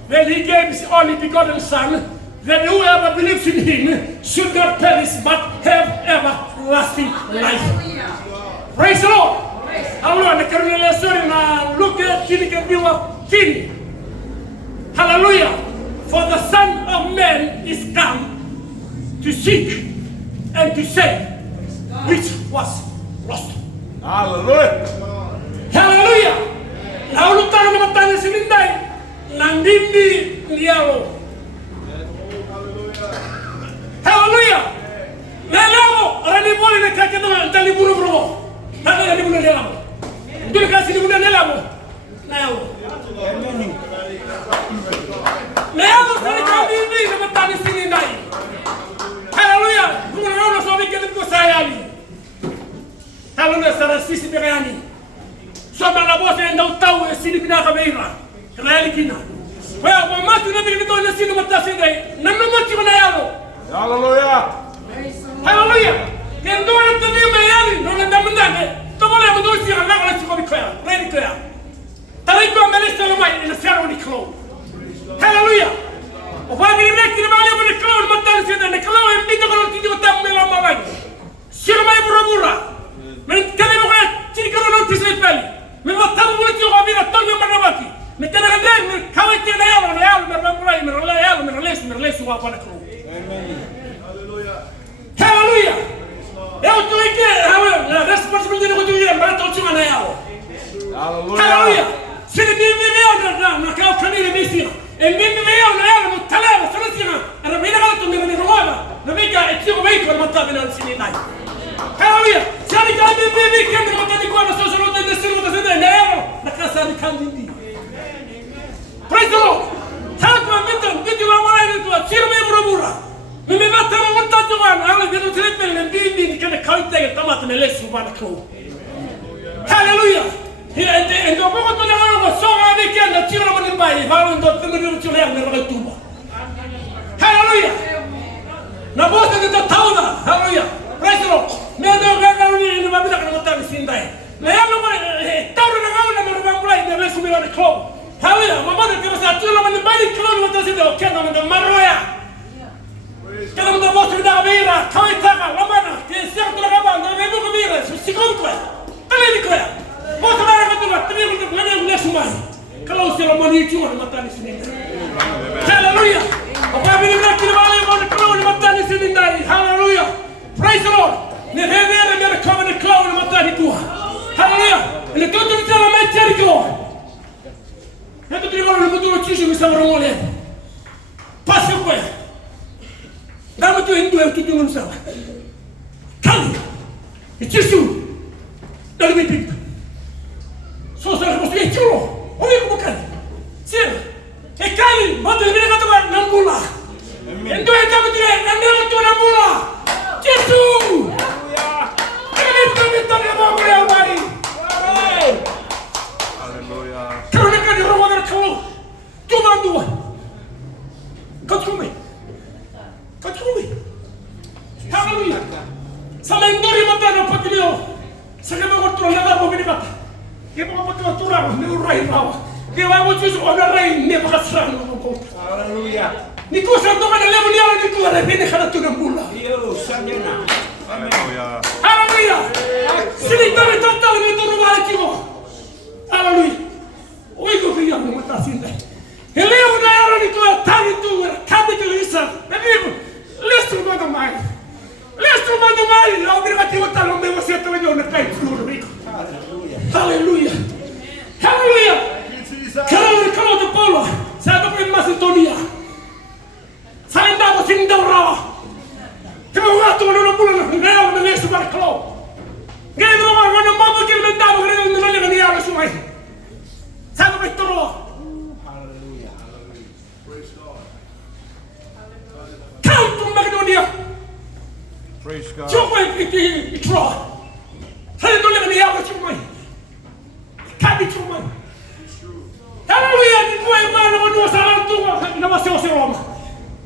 that he gave his only begotten Son, that whoever believes in him should not perish but have everlasting life. Praise the Lord. Allora, na carnelazione na Luca kini kabiwa kini. Hallelujah. For the Son of Man is come to seek and to save which was lost. Hallelujah. Hallelujah. Lalu tangan matanya sinindai, nandindi dialo. Hallelujah. Nalamo, orang ni boleh nak kata tu, tali bulu bro. Tali tali bulu nalamo. Dulu kasih di bulu nalamo. Nalamo. Nalamo sini kami ini nama tani sinindai. Hallelujah. Bukan orang nak sobi kita tu saya ni. Hallelujah, sara sisi begani. Soba na bote enda utau e sini binaka beira. Kaya kina. Well, mamati na bigito na sino matasi dai. Nanumati na yalo. Hallelujah. Hallelujah. Kendo na tabi mayali no na damandane. Tomole mo dosi na ngala siko bikaya. Ready kaya. Tari ko melesta no mai na sero ni klo. Hallelujah. O fa mi mekti na bali mo ni klo matasi sida ni klo e bito ko ti do tammelo mamani. Siro mai burabura. Men kale mo ka tiri ko no tisle peli. Men va tabu mo ti ko vira tolmi manabaki. Men kana gande men kawti na yalo men mamulai men la yalo men reles wa pa na klo. Hallelujah. Eu tô aqui, a responsabilidade que eu tenho para todos os anéis. Hallelujah. Se ele me vê na casa canina me ensina. Ele me vê na ela no telefone, só assim, era bem legal tu me rola. Não vem cá, é tipo meio que eu matar bem assim nem. Hallelujah. Se ele quer me ver que ele matar de quando só não tem destino para fazer nada, na casa de candidi. Praise the Lord. Sabe como me lá morar tu, tira me burra. Me mata mo monta joan, ala vindo trepe le bindi que ne kaute que tama te lesu ba na klo. Hallelujah. E do poco to na no so ma de que na tira mo ni bai, va no to me no tira me ro tuba. Hallelujah. Na bosta de tauda. Hallelujah. Praise the Lord. Me do ga ni ba bi na ka mata sindai. Me ya no tauda na ga na mo ba mulai de lesu me na klo. Hallelujah. Mama de que sa tira mo ni bai klo no to se de o que no me maroya. Cada um da vossa da beira, cai taga, lamana, que certo la gaba, não é muito beira, se conta. Ali coia. Bota lá na tua, tem muito plano nesse mais. Kalau se la mani tio matar nesse nem. Hallelujah. Apa bini nak kita balik mau kalau matar nesse nem dari. Hallelujah. Praise the Lord. Ne revela me come ne cloud matar di tua. Hallelujah. Ele todo di tela mai cari ko. Hado di gol no mutuo ci mi sa romole. Passa coia. Dama tu hindu yang tujuh manusia. Kali, itu dari mimpi. Sosial mesti itu. Oh iya bukan. Siapa? Kali, mata ini kata orang nambula. Hindu yang kami tu yang nambula tu nambula. Itu. Kali tu kita ni bawa yang baik. Hallelujah. Kalau nak di rumah mereka, cuma dua. Kau cuma. Katumi. Hallelujah. Samendori matana patilio. Sakema kotura na gabo binikata. Ke mo kotura tura ne urai rawa. Ke wa mo chisu ona rai ne bakasra no ko. Hallelujah. Ni ko sa to kana level ni ala ni ko re bene kana tu ngula. Yo, sanjena. Hallelujah. Hallelujah. Sini tare total ni to ruwa ki mo. Hallelujah. Oi ko kriya mo matasinda. Ele na ala ni ko tani tu kabe tu isa. Amigo. Lestro manda mai. Não obrigado a botar no meu você também não cai tudo rico. Aleluia. Aleluia. Kalau de Paulo, saya tu Macedonia. Saya ndak boleh tinggal rawa. Kalau waktu mana bulan, nggak boleh sebar kalau. Nggak boleh mana mampu kita mendak boleh mengalir ni ada semua. Saya boleh terus. Praise God. Cuma itu saya boleh melihat cuma kami cuma haleluya di dua mana dua salah tua nama sewa Roma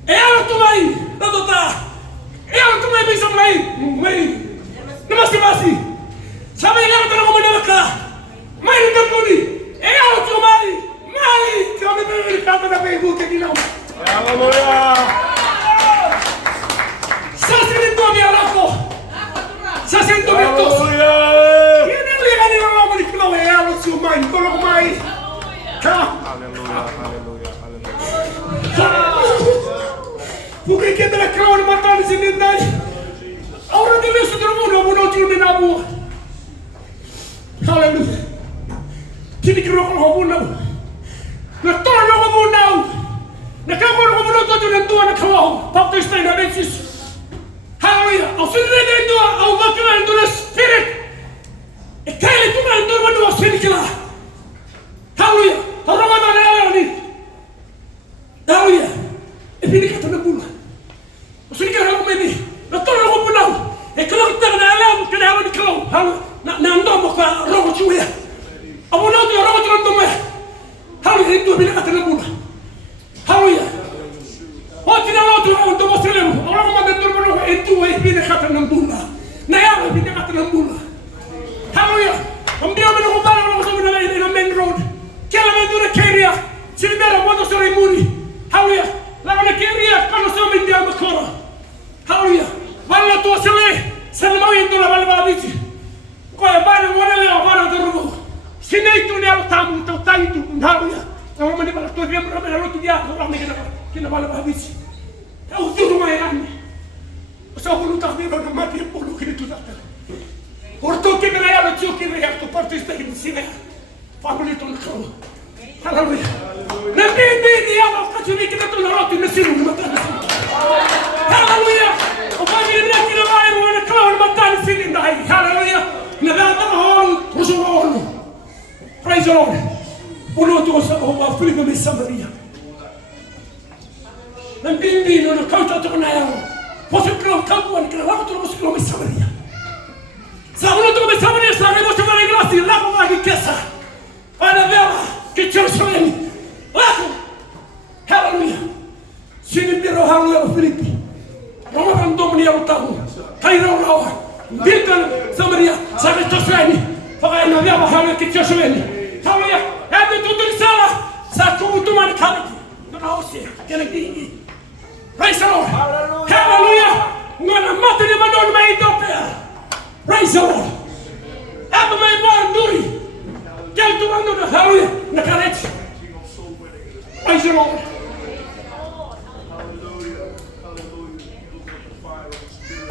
ela tu mai dota ela tu mai bisa mai nama masih sabe ela tu mau nak mai nak puni ela tu mai kami berkata pada ibu ke dilau Hallelujah. Hallelujah. Ini lihat ni orang mau dikeluar ya, lu cuma kalau mai. Hallelujah. Bukan kita nak keluar mata di sini nih. Orang di luar sudah mau cuma menabu. Hallelujah. Kini keluar kalau mau nabu. Nak tolong kalau mau nabu. Nak kamu kalau mau nabu tu nak tuan nak keluar. Baptis Tuhan ada Yesus. Hallelujah. Au sirene dentro au bacana dentro do Spirit. E cai tu dentro do Espírito lá. Hallelujah. Orang mana ada ni? Hallelujah. E pini kata na bula. O sirene kata aku meni. Na tolo aku pulau. E kalau kita na alam kena alam kalau. Na Hallelujah. Ndio mnakubali wanasema na main road. Kila mtu anakeria. Silibera moto sore muri. Hallelujah. La anakeria kama sema ndio mkono. Hallelujah. Wala tu sema salama ndio la wala bichi. Kwa bana mwana leo bana turubu. Sinaitu ni altamu tautai hallelujah. Na mama ni bala tu vya mrama na lotu dia kwa mimi kina wala bichi. Au tu mai yani. Sababu nutabiba na mati polo kile tutata. Orto che mi ha detto che mi ha detto porti stai insieme. Fammi tu no. Hallelujah. Na bindi amo faccio di che tu la rotti nessuno mi mata. Hallelujah. O fammi di che la vai vuole clown matare fino in dai. Hallelujah. Na data hon uso hon. Praise the Lord. Uno tu sa o Filippo di Samaria. Na bindi non cauta tornare. Posso clown campo che la va tu lo di Samaria. Sabato come Samaria saremo su le grassi la mamma che chiesa. Ana vera che c'è soleni. Lato. Hallelujah. Sini biro hallelujah Filippi. Roma kan domni autahu. Kairo rawa. Bilkan Samaria saremo soleni. Fa ana vera hallelujah che c'è soleni. Hallelujah. Ade tutto di sala. Sa tu man kaniki. Non osia. Che dingi. Praise the Lord. Hallelujah. Non amate di madonna mai doppia. Praise the Lord. Aba mai buon duri. Quel tu mando na hallelujah na carete. Praise the Lord.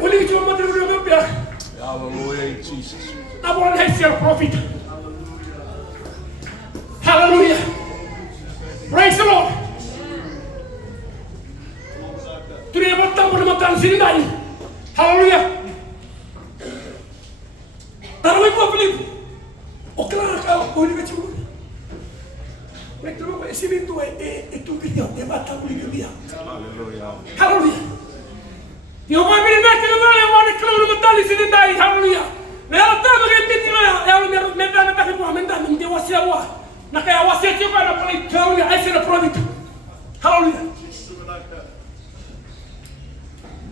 Oli tu mando na doppia. Hallelujah, Jesus. Aba na sia prophet. Hallelujah. Praise the Lord. Tu ne botta por matar sin dai. Hallelujah. Taruh ibu Filippo. Oklah kau boleh baca buku. Mereka bawa sini tu itu video dia baca buku dia. Hallelujah. Hallelujah. Dia orang ini nak kena yang mana kalau kita di sini dah hallelujah. Lepas tu mereka tiba yang mereka nak pergi buat mereka dia wasiat wah. Nak kaya wasiat juga nak pergi jauh ni aisyah produk. Hallelujah.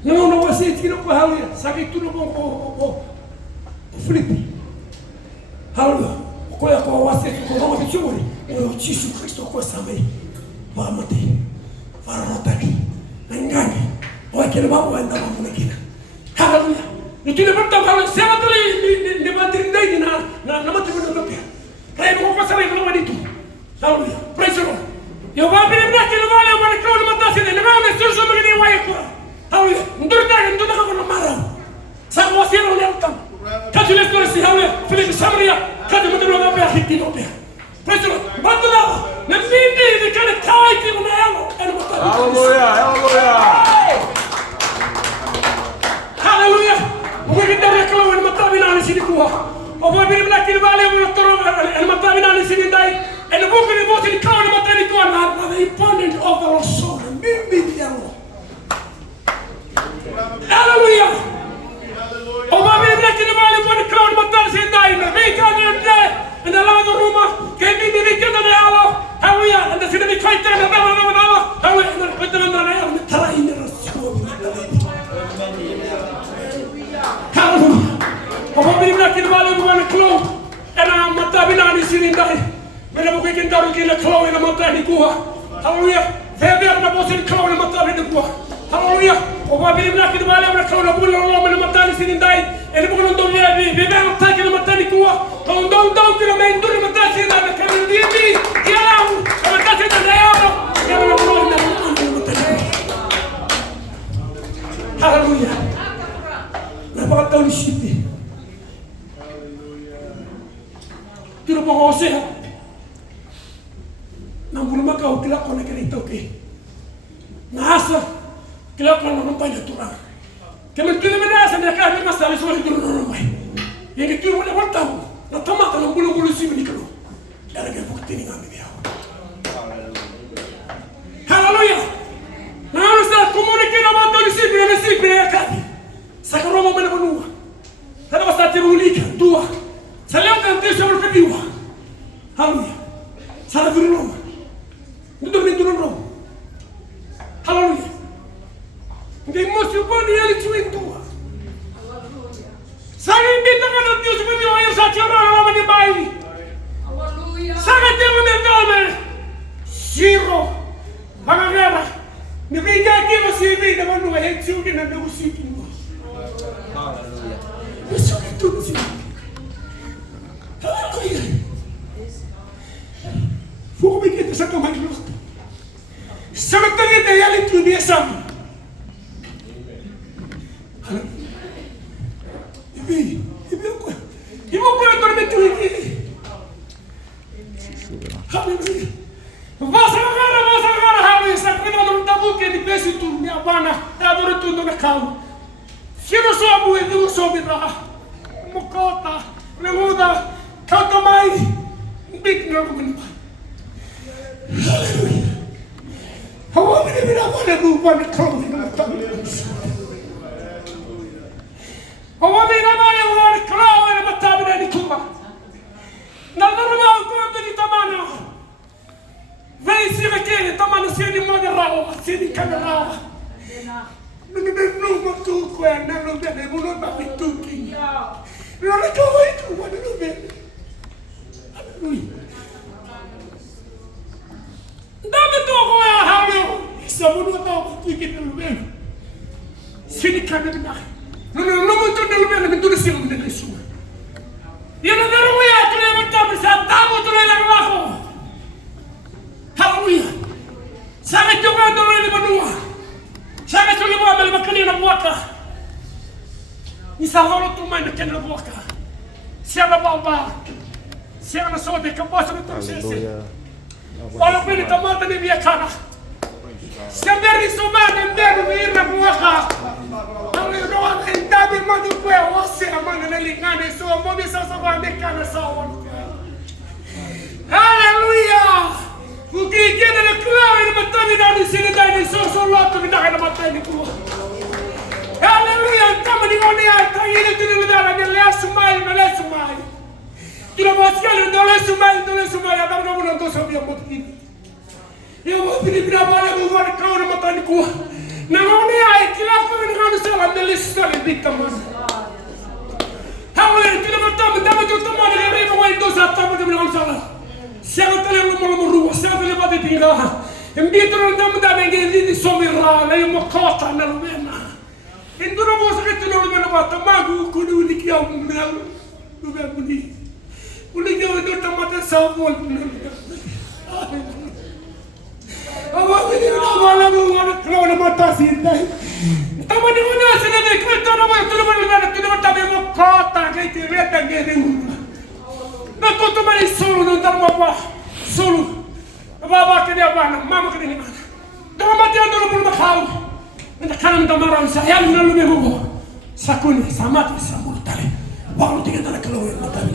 Não wasiat kita pun hallelujah. Sakit tu nak Filippi. Hallelujah. Kwa wasi kwa kichuri. Ndio Yesu Kristo kwa samai. Wamate. Farotaki. Ngani. Wakile babu enda mambo mengine. Hallelujah. Nitule mtu kama sema tu ni mandiri ndani na mtu mmoja pia. Kaya kwa sababu ndio waditu. Hallelujah. Praise the Lord. Yo babu ni mnaki ni wale wale kwa matasi ni mama sio mgeni wa yako. Hallelujah. Ndio kwa mara. Sasa wasiana wale mtu. Kati le story si hawle Filippi Samaria kati mtu mmoja pia hiki ndio. Praise the Lord. Badala na mimi ni kana kaiti mna yangu. Hallelujah. Hallelujah. Hallelujah. Mungkin dari kalau yang mata bina di sini kuah. Apa bina bina kini balik orang teror yang mata bina di sini dai. And mungkin di bawah sini kau yang mata di kuah na the abundance of our soul. Mimi dia Allah. Hallelujah. Apa bina kini balik orang kau yang mata di sini dai. Mereka dia and dalam rumah kami ni kita ni Allah. Hallelujah. And sini kita ni Allah. Hallelujah. Kita ni Allah. Terai ni Rasul. Hallelujah. Apa bina kini balik orang kau yang mata bina di sini dai. Mereka mungkin taruh kini kau yang mata di kuah. Hallelujah. Biar nak bosan kau yang mata di kuah. Hallelujah. Apa bina kini balik orang kau yang bulan Allah yang mata di sini dai. Ini bukan untuk dia biar tak kini mata di kuah. Kalau tahu kira main tu mata di sini dai. Kami dia kialau mata di sini dai. Yang orang yang mata di kuah. Hallelujah. Nampak tahu di sini. Tidak mau sehat. Namun maka ukila kona kena itu ke. Nasa kila kona nampaknya turang. Kemudian kita menasa mereka ada masalah soal itu normal. Yang itu boleh bertamu. Natama kalau bulu-bulu sih menikah. Ada yang bukti ni kami dia. Hallelujah. Nah, Ustaz, komunikasi nama tu di sini ya kami. Sekarang mau mana benua. Ada masalah terulika dua. Salam kan tiada berdua. Hallelujah. Salah berulung. Itu normal. Hallelujah. Di musuh pun dia cuci dua. Saya minta kepada Tuhan supaya saya kali tu biasa. Ibu aku yang terbetul ini. Haleluya. Vasagara hawe sakina ndo tabuke di pesi tu ni abana adoro tu ndo nakau. Sino so abu edu so bira. Mokota, nemuda, katamai. Big no kuni. Haleluya. Hawa ni bira bana du bana kau ni tabu. Hawa ni na bana bana kau ni matabu ni kuma. Nandoro ma ko di tamana. Vem se aquele, toma no céu de Magarau, se de Cagarau. Não matou com ela, não bebe, não bebe tudo. Não é que eu vou ir, não bebe. Aleluia. Dá-me todo o arraio. Isso é muito bom, tu que não bebe. Se de Cagarau. Não muito não bebe, não tudo se não bebe isso. E eu não quero ver, tu não vai estar pensando, tá muito legal abaixo. Haleluya. Sana juga dulu di benua. Sana tu lima ambil makan na buaka. Isa holo tu main na buaka. Siapa bapa? Siapa sobe kabasa tu sese. Walau pilih tamata ni dia kana. Siapa dari sobat dan dari na buaka. Haleluya. Doa entah di mana tu ya wasi aman na lingane so mo bisa sobat dekana sawan. Haleluya. Mungkin dia ada keluar dari mata ni dari sini dari sosok tu kita kena mata ni keluar. Haleluya, kami di mana ya? Kami ini tu di dalam dia lihat sumai, melihat sumai. Kita buat sekali dolar sumai. Ada orang orang tu sambil yang buat ini. Yang buat ini berapa lagi buat kau di mata ni keluar. Nama ni ay kita kau ni kau salah melihat sekali di taman. Haleluya, kita bertamu tu taman ni ribut wajib dosa tamu tu bilang salah. Siapa yang mau merubah, siapa yang pada tinggal. Yang orang tamu dah menjadi di somira, lain mau kota nalumena. Itu orang bos kita nalumena buat tamagu kudu dikiau mel, bukan budi. Budi jauh itu tamat sabun. Awak ini malam orang keluar mata sintai. Tamat di mana sini dek kita nama itu nama kita tamu mau kota kita lihat yang na toto mali solo no dar baba solo baba ke dia bana mama ke dia bana dama mati ando lo makau nda kanam damaram sa yal na lu mego sakuni samati samul tale walu tiga dala kalau mata ni